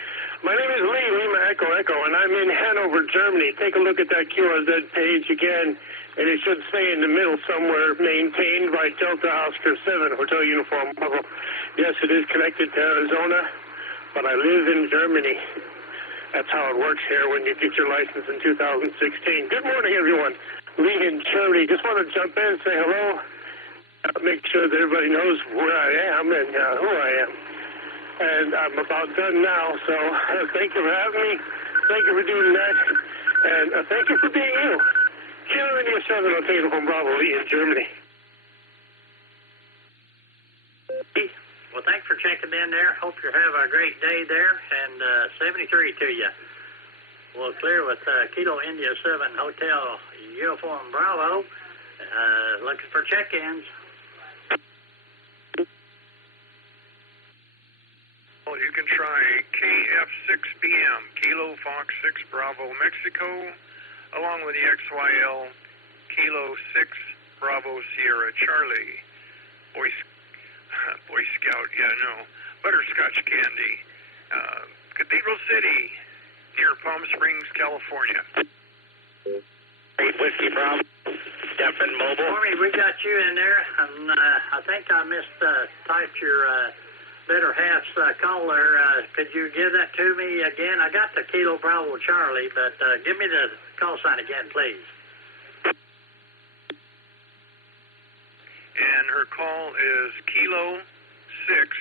My name is Lee, Lima Echo Echo, and I'm in Hanover, Germany. Take a look at that QRZ page again, and it should say in the middle somewhere, maintained by Delta Oscar 7 Hotel Uniform Bravo. Yes, it is connected to Arizona, but I live in Germany. That's how it works here when you get your license in 2016. Good morning, everyone. Lee in Germany. Just want to jump in and say hello. Make sure that everybody knows where I am and who I am. And I'm about done now, so thank you for having me. Thank you for doing that. And thank you for being you. Kilo India 7 Hotel Uniform Bravo, Lee in Germany. Well, thanks for checking in there. Hope you have a great day there. And 73 to you. We'll clear with Kilo India 7 Hotel Uniform Bravo. Looking for check-ins. Well, you can try KF6BM, Kilo Fox 6 Bravo Mexico, along with the XYL Kilo 6 Bravo Sierra Charlie. Boy Scout, Butterscotch Candy. Cathedral City, near Palm Springs, California. Whiskey Bravo, Stephen Mobile. Morning, we got you in there, and I think I typed your better half's call there. Could you give that to me again? I got the Kilo Bravo Charlie, but give me the call sign again, please. And her call is Kilo 6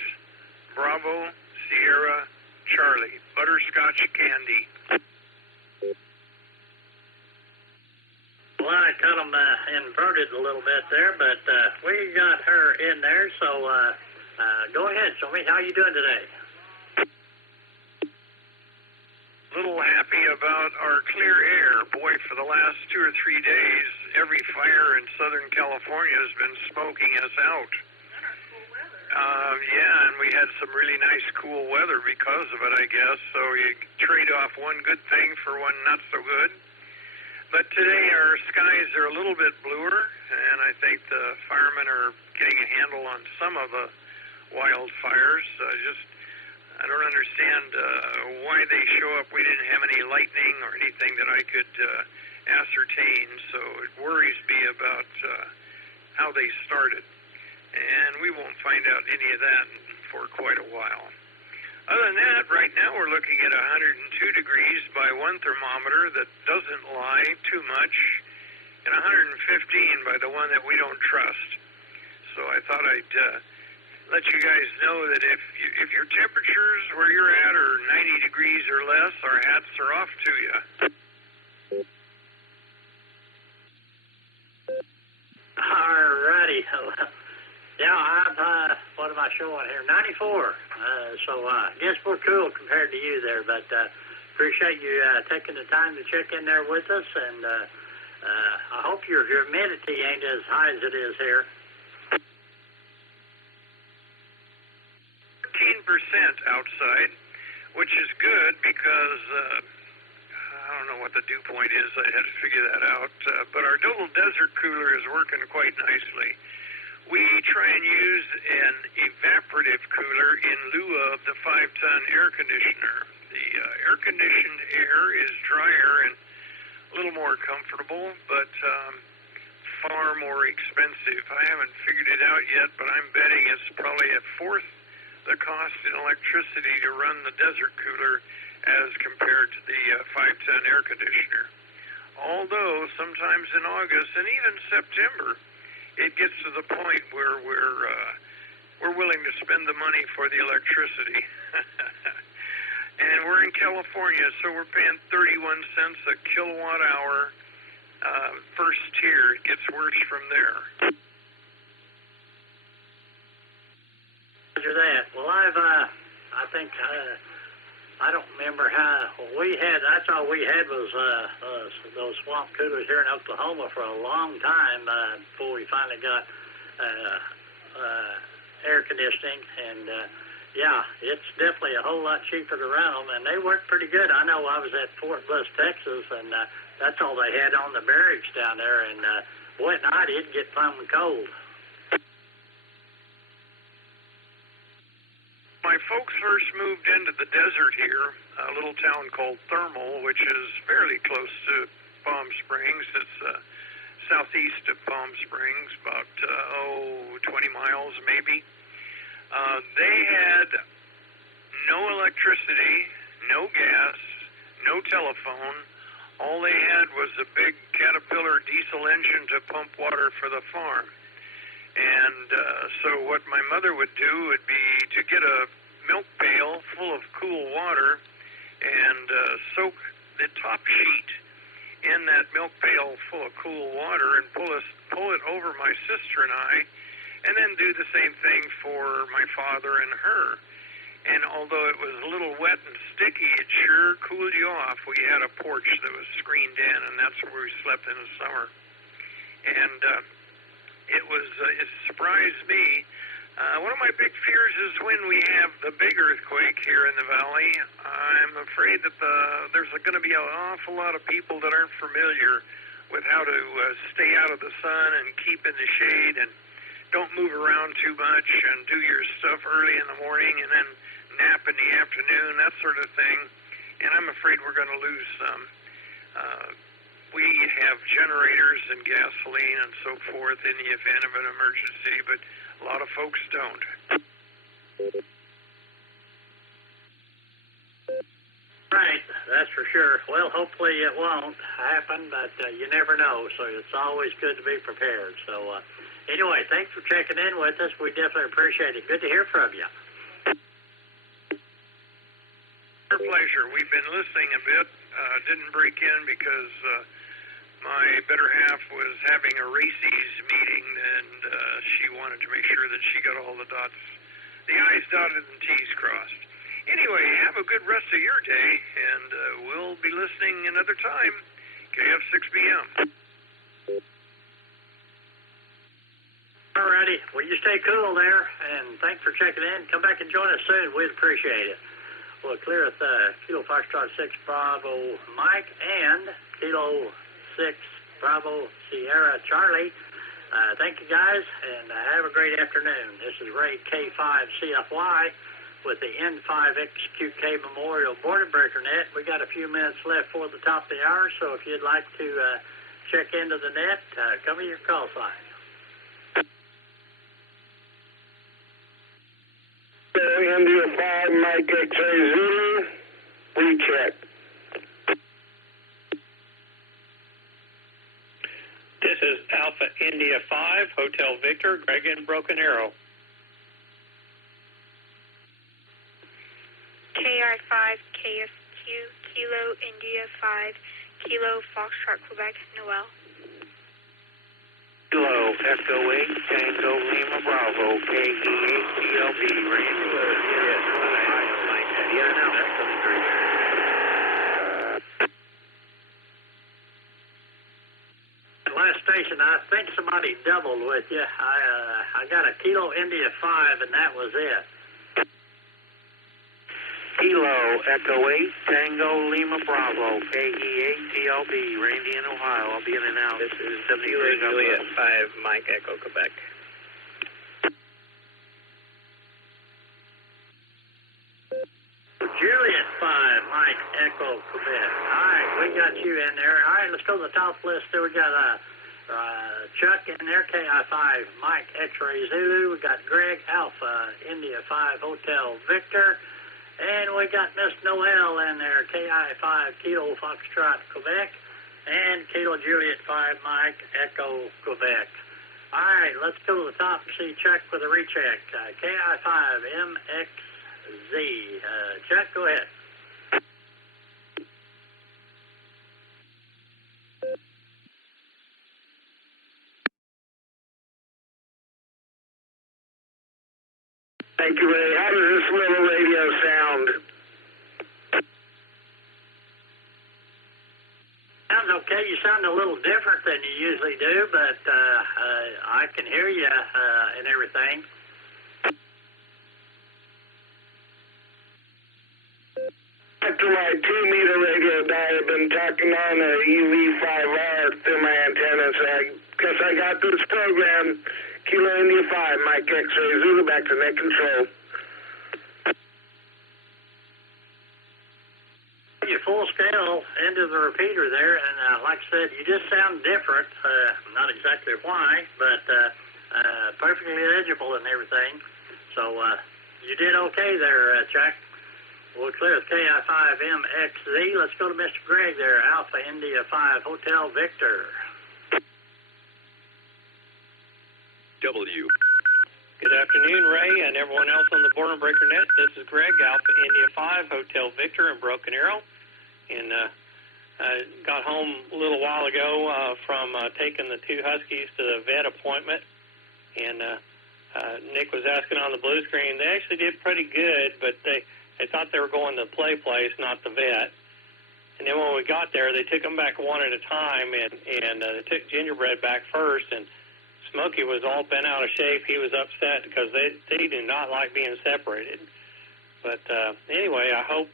Bravo Sierra Charlie, Butterscotch Candy. Well, I got them inverted a little bit there, but we got her in there, so go ahead. Show me how you doing today. A little happy about our clear air. Boy, for the last 2 or 3 days, every fire in Southern California has been smoking us out. Yeah, and we had some really nice cool weather because of it, I guess. So you trade off one good thing for one not so good. But today our skies are a little bit bluer, and I think the firemen are getting a handle on some of the wildfires. I don't understand why they show up. We didn't have any lightning or anything that I could ascertain, so it worries me about how they started. And we won't find out any of that for quite a while. Other than that, right now we're looking at 102 degrees by one thermometer that doesn't lie too much, and 115 by the one that we don't trust. So I thought I'd let you guys know that if your temperatures where you're at are 90 degrees or less, our hats are off to you. All righty. Yeah, what am I showing here? 94. So I guess we're cool compared to you there, but appreciate you taking the time to check in there with us, and I hope your humidity ain't as high as it is here. 13% outside, which is good because I don't know what the dew point is. I had to figure that out. But our double desert cooler is working quite nicely. We try and use an evaporative cooler in lieu of the 5-ton air conditioner. The air-conditioned air is drier and a little more comfortable, but far more expensive. I haven't figured it out yet, but I'm betting it's probably a fourth the cost in electricity to run the desert cooler as compared to the 5-ton air conditioner. Although sometimes in August and even September, it gets to the point where we're willing to spend the money for the electricity. And we're in California, so we're paying 31 cents a kilowatt hour first tier. It gets worse from there. Roger that. Well, I think I don't remember how we had. That's all we had was those swamp coolers here in Oklahoma for a long time before we finally got air conditioning. And yeah, it's definitely a whole lot cheaper to run them, and they work pretty good. I know I was at Fort Bliss, Texas, and that's all they had on the barracks down there. And boy, at night it'd get plumb cold. My folks first moved into the desert here, a little town called Thermal, which is fairly close to Palm Springs. It's southeast of Palm Springs, about 20 miles maybe. They had no electricity, no gas, no telephone. All they had was a big Caterpillar diesel engine to pump water for the farm. And so what my mother would do would be to get a milk pail full of cool water and soak the top sheet in that milk pail full of cool water and pull it over my sister and I, and then do the same thing for my father and her. And although it was a little wet and sticky, it sure cooled you off. We had a porch that was screened in, and that's where we slept in the summer. And it surprised me. One of my big fears is when we have the big earthquake here in the valley. I'm afraid that there's going to be an awful lot of people that aren't familiar with how to stay out of the sun and keep in the shade and don't move around too much and do your stuff early in the morning and then nap in the afternoon, that sort of thing. And I'm afraid we're going to lose some. We have generators and gasoline and so forth in the event of an emergency, but a lot of folks don't. Right, that's for sure. Well, hopefully it won't happen, but you never know, so it's always good to be prepared. So anyway, thanks for checking in with us. We definitely appreciate it. Good to hear from you. Our pleasure. We've been listening a bit. Didn't break in because my better half was having a races meeting, and she wanted to make sure that she got all the dots, the I's dotted and T's crossed. Anyway, have a good rest of your day, and we'll be listening another time. KF 6 p.m. All righty. Well, you stay cool there, and thanks for checking in. Come back and join us soon. We'd appreciate it. We'll clear at Kilo Foxtrot 6 Bravo Mike and Kilo 6 Bravo Sierra Charlie. Thank you guys, and have a great afternoon. This is Ray K5CFY with the N5XQK Memorial Boredom Breaker Net. We got a few minutes left for the top of the hour, so if you'd like to check into the net, come to your call sign. India 5 Mike X-Ray Zulu. Recheck. This is Alpha India 5, Hotel Victor, Greg in Broken Arrow. KI5, KF2, Kilo India 5, Kilo Foxtrot Quebec, Noel. Kilo Echo 8, Tango Lima Bravo, KE8GLB, Randy. Yeah, now that's coming through. Last station, I think somebody doubled with you. I got a Kilo India 5, and that was it. Kilo Echo 8, Tango Lima Bravo, KE8GLB, Randy in Ohio. I'll be in and out. This is Juliet 5, Mike Echo, Quebec. Juliet 5, Mike Echo, Quebec. All right, we got you in there. All right, let's go to the top list. There we got Chuck in there, KI5, Mike X-Ray Zulu. We got Greg Alpha, India 5, Hotel Victor. And we got Miss Noel in there, KI5, Kilo Foxtrot, Quebec. And Kilo Juliet 5, Mike Echo, Quebec. All right, let's go to the top and see Chuck with a recheck. KI5, MXZ. Chuck, go ahead. Thank you, Ray. How does this little radio sound? Sounds okay. You sound a little different than you usually do, but I can hear you and everything. After my 2-meter radio dial, I've been talking on a UV5R through my antenna, so because I got this program, Kilo India 5, Mike X-Ray Zulu, back to net control. You full scale into the repeater there, and like I said, you just sound different. Not exactly why, but perfectly legible and everything. So you did okay there, Chuck. We'll clear with KI5MXZ. Let's go to Mr. Greg there, Alpha India 5, Hotel Victor. W. Good afternoon, Ray, and everyone else on the Boredom Breaker Net. This is Greg, Alpha India 5, Hotel Victor in Broken Arrow. And I got home a little while ago from taking the 2 Huskies to the vet appointment. And Nick was asking on the blue screen. They actually did pretty good, but they thought they were going to the play place, not the vet. And then when we got there, they took them back one at a time, and they took Gingerbread back first, and Smokey was all bent out of shape. He was upset because they do not like being separated. But anyway, I hope,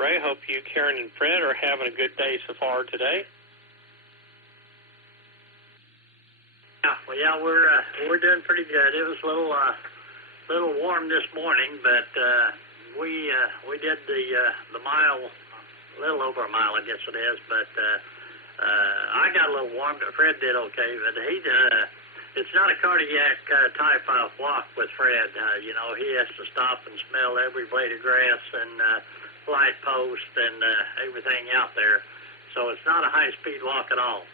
Ray, hope you, Karen, and Fred are having a good day so far today. Yeah, we're doing pretty good. It was a little warm this morning, but we did the mile, a little over a mile, I guess it is. But I got a little warm. Fred did okay, but it's not a cardiac type of walk with Fred. You know, he has to stop and smell every blade of grass and light post and everything out there. So it's not a high-speed walk at all.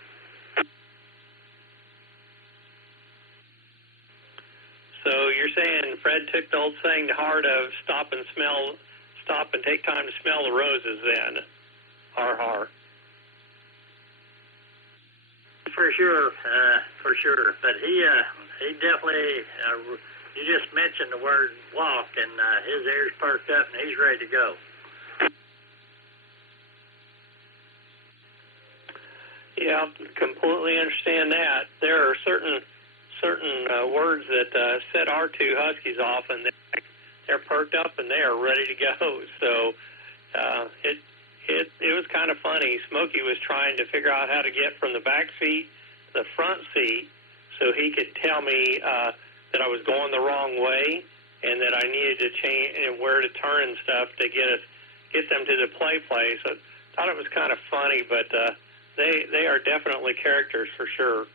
So you're saying Fred took the old saying to heart of stop and take time to smell the roses then. Har. For sure. But he definitely, you just mentioned the word walk, and his ears perked up, and he's ready to go. Yeah, completely understand that. There are certain words that set our 2 Huskies off, and they're perked up and they are ready to go. So it was kind of funny. Smokey was trying to figure out how to get from the back seat to the front seat so he could tell me that I was going the wrong way and that I needed to change and where to turn and stuff to get them to the play place. I thought it was kind of funny, but they are definitely characters for sure.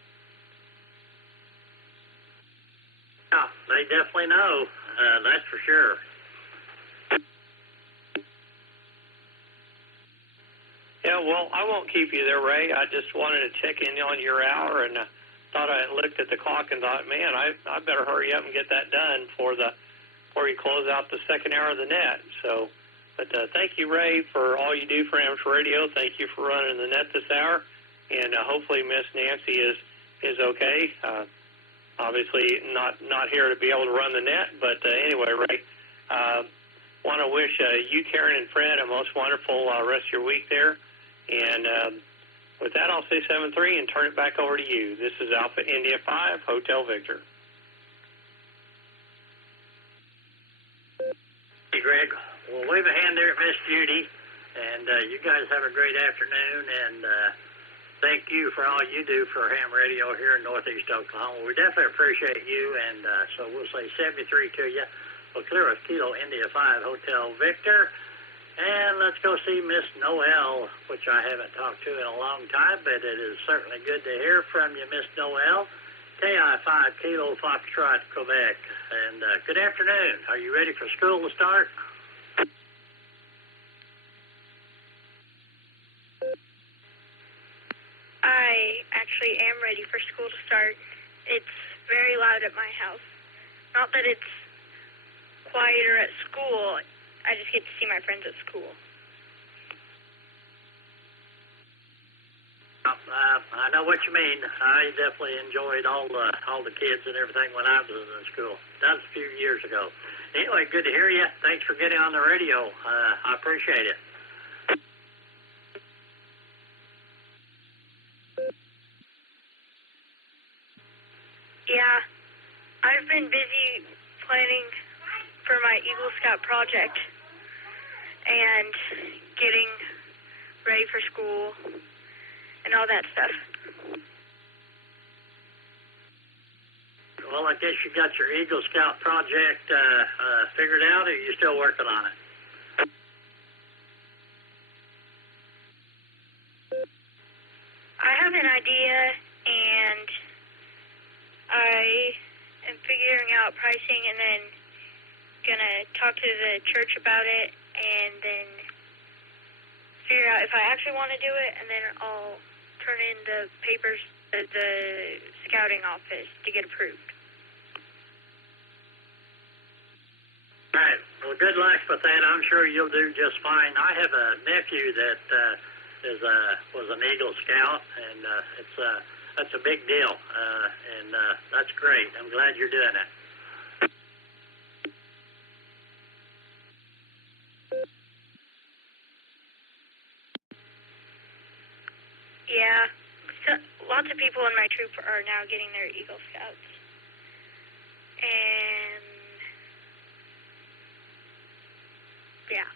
Yeah, they definitely know. That's for sure. Yeah, well, I won't keep you there, Ray. I just wanted to check in on your hour, and thought I looked at the clock and thought, man, I better hurry up and get that done before you close out the second hour of the net. So, but thank you, Ray, for all you do for Amateur Radio. Thank you for running the net this hour, and hopefully Miss Nancy is okay. Obviously not here to be able to run the net, but anyway, Ray, want to wish you, Karen, and Fred a most wonderful rest of your week there. And with that, I'll say 7-3 and turn it back over to you. This is Alpha India 5, Hotel Victor. Hey, Greg. Well, wave a hand there at Miss Judy, and you guys have a great afternoon, and thank you for all you do for ham radio here in Northeast Oklahoma. We definitely appreciate you, and so we'll say 73 to you. We'll clear with Kilo India 5, Hotel Victor. And let's go see Miss Noel, which I haven't talked to in a long time, but it is certainly good to hear from you, Miss Noel. KI5 Kilo Foxtrot, Quebec. And good afternoon. Are you ready for school to start? I actually am ready for school to start. It's very loud at my house. Not that it's quieter at school. I just get to see my friends at school. I know what you mean. I definitely enjoyed all the kids and everything when I was in school. That was a few years ago. Anyway, good to hear you. Thanks for getting on the radio. I appreciate it. Yeah, I've been busy planning for my Eagle Scout project and getting ready for school and all that stuff. Well, I guess you got your Eagle Scout project figured out, or are you still working on it? I have an idea, and I am figuring out pricing and then gonna talk to the church about it and then figure out if I actually want to do it, and then I'll turn in the papers to the scouting office to get approved. All right. Well, good luck with that. I'm sure you'll do just fine. I have a nephew that was an Eagle Scout, and that's a big deal, and that's great. I'm glad you're doing it. Yeah, so lots of people in my troop are now getting their Eagle Scouts. And, yeah.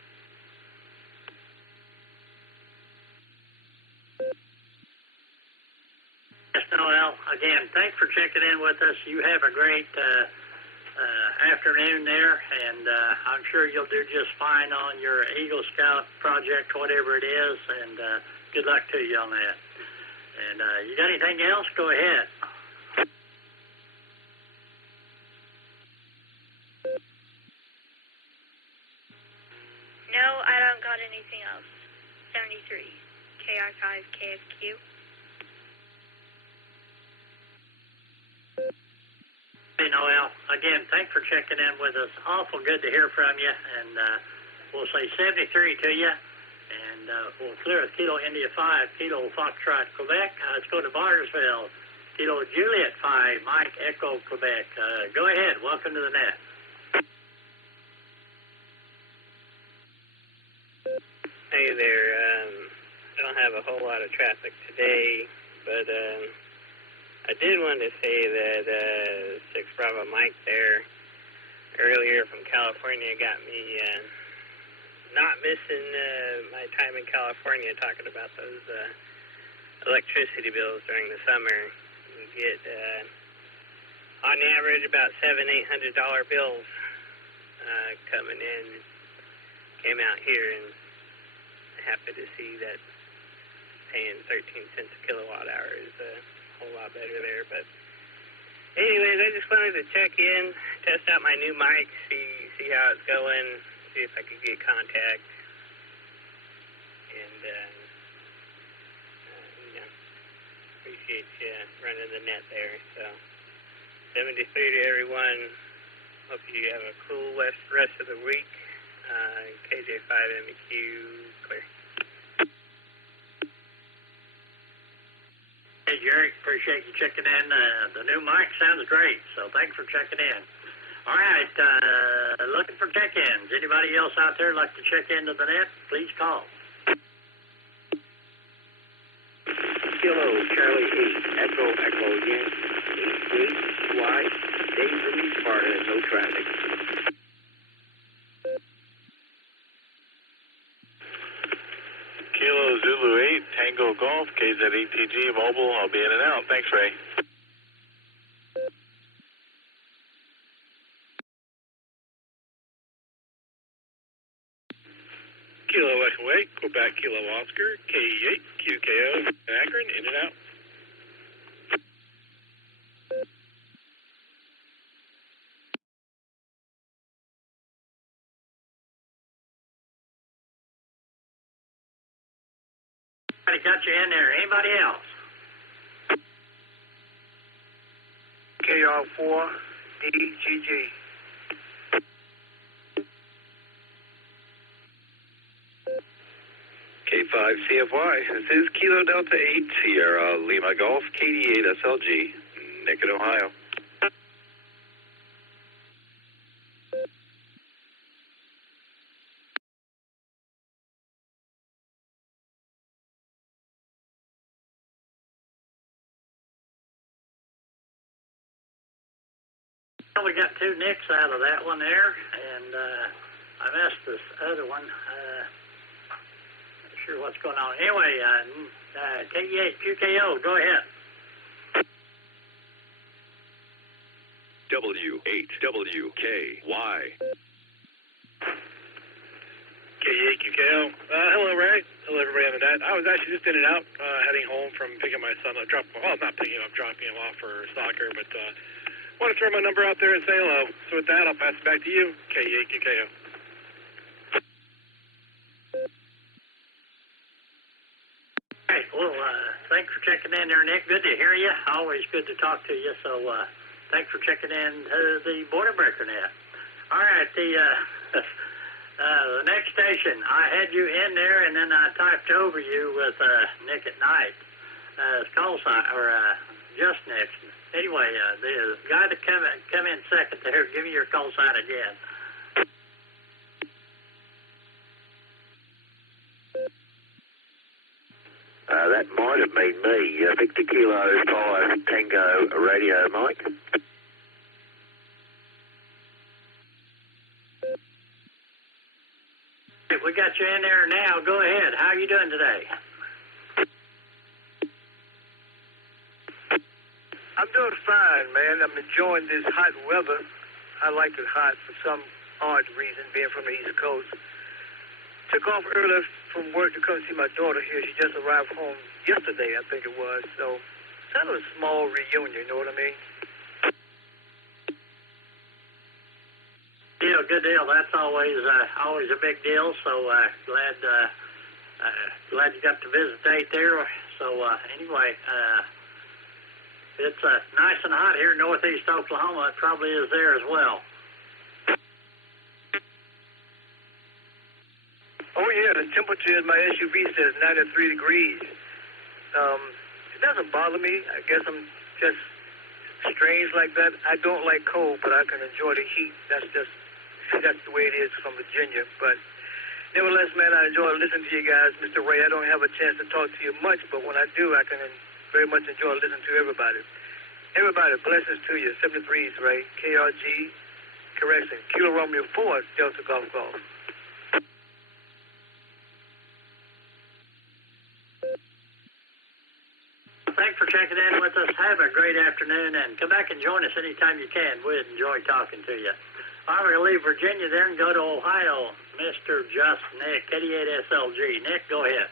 Yes, Noel, again, thanks for checking in with us. You have a great afternoon there, and I'm sure you'll do just fine on your Eagle Scout project, whatever it is, and good luck to you on that. And you got anything else? Go ahead. No, I don't got anything else. 73, KI5, KFQ. Hey, Noel, again, thanks for checking in with us. Awful good to hear from you, and we'll say 73 to you. And we'll clear with Kilo India 5, Kilo Foxtrot, Quebec. Let's go to Bartersville. Kilo Juliet 5, Mike Echo, Quebec. Go ahead. Welcome to the net. Hey there. I don't have a whole lot of traffic today, but I did want to say that 6 Bravo Mike there earlier from California got me not missing my time in California, talking about those electricity bills during the summer. You get on average about $700-800 bills coming in. Came out here and happy to see that paying 13 cents a kilowatt hour is a whole lot better there. But anyways, I just wanted to check in, test out my new mic, see how it's going, see if I could get contact, and appreciate you running the net there. So 73 to everyone. Hope you have a cool rest of the week. KJ5MEQ, clear. Hey, Jerry, appreciate you checking in. The new mic sounds great, so thanks for checking in. All right, looking for check-ins. Anybody else out there like to check into the net, please call. Kilo, Charlie 8, Echo again, 8, Y, Dave Louise, Sparta, no traffic. Kilo, Zulu 8, Tango Golf, KZ8TG, Mobile, I'll be in and out. Thanks, Ray. Kilo Echo 8, Quebec Kilo Oscar, KE8, QKO, Akron, in and out. Anybody got you in there? Anybody else? KR4, DGG. K5 CFY, this is Kilo Delta 8, Sierra Lima Golf, KD8 SLG, Naked, Ohio. Well, we got two nicks out of that one there, and I missed this other one. Not sure what's going on. Anyway, KE8 QKO, go ahead. W8WKY. KE8 QKO. Hello, Ray. Hello, everybody on the net. I was actually just in and out, heading home from picking my son up, dropping him off for soccer, but want to throw my number out there and say hello. So with that, I'll pass it back to you, KE8 QKO. Hey, well, thanks for checking in there, Nick. Good to hear you. Always good to talk to you. So thanks for checking in to the Border Breaker Net. All right, the next station, I had you in there, and then I typed over you with Nick at night. Call sign, or just Nick. Anyway, the guy that come in second there, give me your call sign again. That might have been me. Victor Kilo 5 Tango Radio, Mike. We got you in there now. Go ahead. How are you doing today? I'm doing fine, man. I'm enjoying this hot weather. I like it hot for some odd reason, being from the East Coast. Took off early from work to come see my daughter here. She just arrived home yesterday, I think it was. So, kind of a small reunion, you know what I mean? Good deal. That's always a big deal. So glad you got the visit date there. So anyway, it's nice and hot here in northeast Oklahoma. It probably is there as well. Oh yeah, the temperature in my SUV says 93 degrees. It doesn't bother me. I guess I'm just strange like that. I don't like cold, but I can enjoy the heat. That's the way it is from Virginia. But nevertheless, man, I enjoy listening to you guys. Mr. Ray, I don't have a chance to talk to you much, but when I do, I can very much enjoy listening to everybody. Everybody, blessings to you. 73s, Ray. KRG, correction. Kilo Romeo 4, Delta Golf Golf. Thanks for checking in with us. Have a great afternoon, and come back and join us anytime you can. We'd enjoy talking to you. I'm going to leave Virginia there and go to Ohio. Mr. Just Nick, 88 SLG. Nick, go ahead.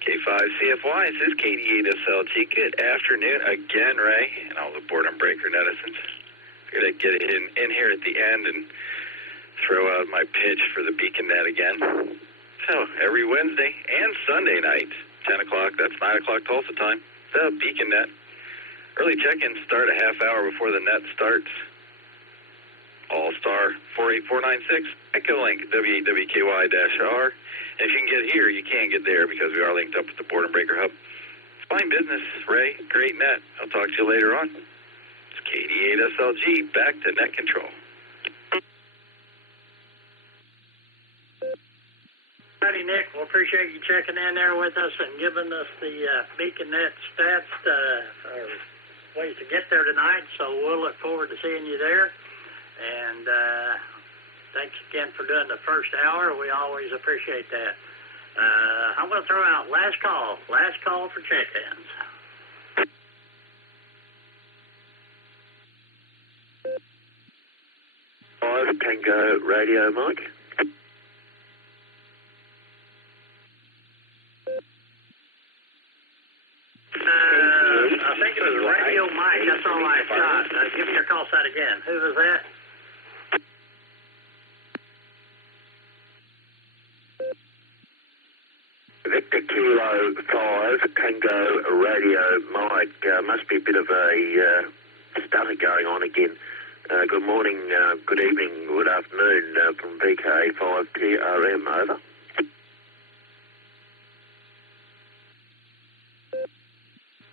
K5 CFY, this is KD8 SLG. Good afternoon again, Ray, and all the Boredom Breaker netizens. Figured I'd get in here at the end and throw out my pitch for the Beacon Net again. So, every Wednesday and Sunday night, 10 o'clock, that's 9 o'clock Tulsa time, the Beacon Net. Early check-ins start a half hour before the net starts. Allstar 48496, Echolink, WWKY-R. And if you can get here, you can't get there because we are linked up with the Boredom Breaker Hub. It's fine business, Ray. Great net. I'll talk to you later on. It's KD8SLG, back to net control. Howdy, Nick. We appreciate you checking in there with us and giving us the Beacon Net stats or ways to get there tonight. So we'll look forward to seeing you there. And thanks again for doing the first hour. We always appreciate that. I'm going to throw out last call for check-ins. Tango Radio, Mike. I think it was Radio Mike. That's all I shot. Give me your call sign again. Who was that? Victor Kilo 5, Tango Radio, Mike. Must be a bit of a stutter going on again. Good morning, good evening, good afternoon from VK5TRM, over.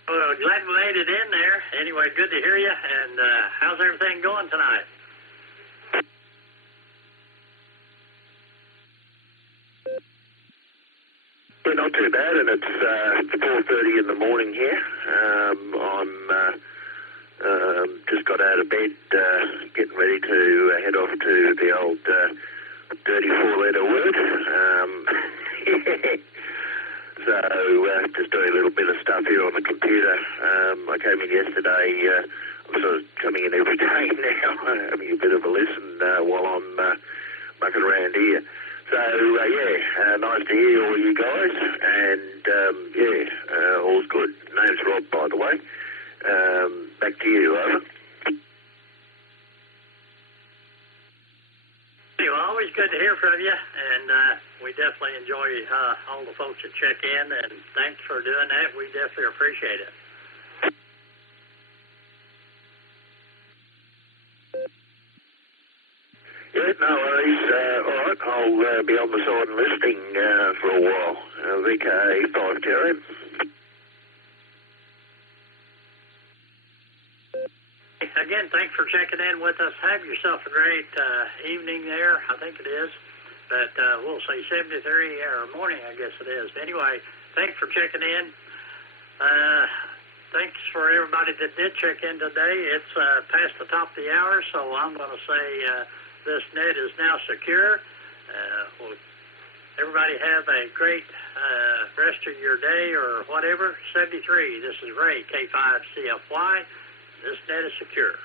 Well, glad we made it in there. Anyway, good to hear you. And how's everything going tonight? Yeah, not too bad, and it's 4:30 in the morning here. I'm just got out of bed, getting ready to head off to the old dirty four-letter word. So just doing a little bit of stuff here on the computer. I came in yesterday. I'm sort of coming in every day now, having a bit of a listen while I'm mucking around here. So, nice to hear all you guys, and, all's good. Name's Rob, by the way. Back to you, over. Well, always good to hear from you, and we definitely enjoy all the folks that check in, and thanks for doing that. We definitely appreciate it. Yeah, no worries. All right, I'll be on the side and listening for a while. VK5TRM. Again, thanks for checking in with us. Have yourself a great evening there. I think it is. But we'll say 73 or morning, I guess it is. Anyway, thanks for checking in. Thanks for everybody that did check in today. It's past the top of the hour, so I'm going to say this net is now secure. Everybody have a great rest of your day or whatever. 73, this is Ray, K5CFY. This net is secure.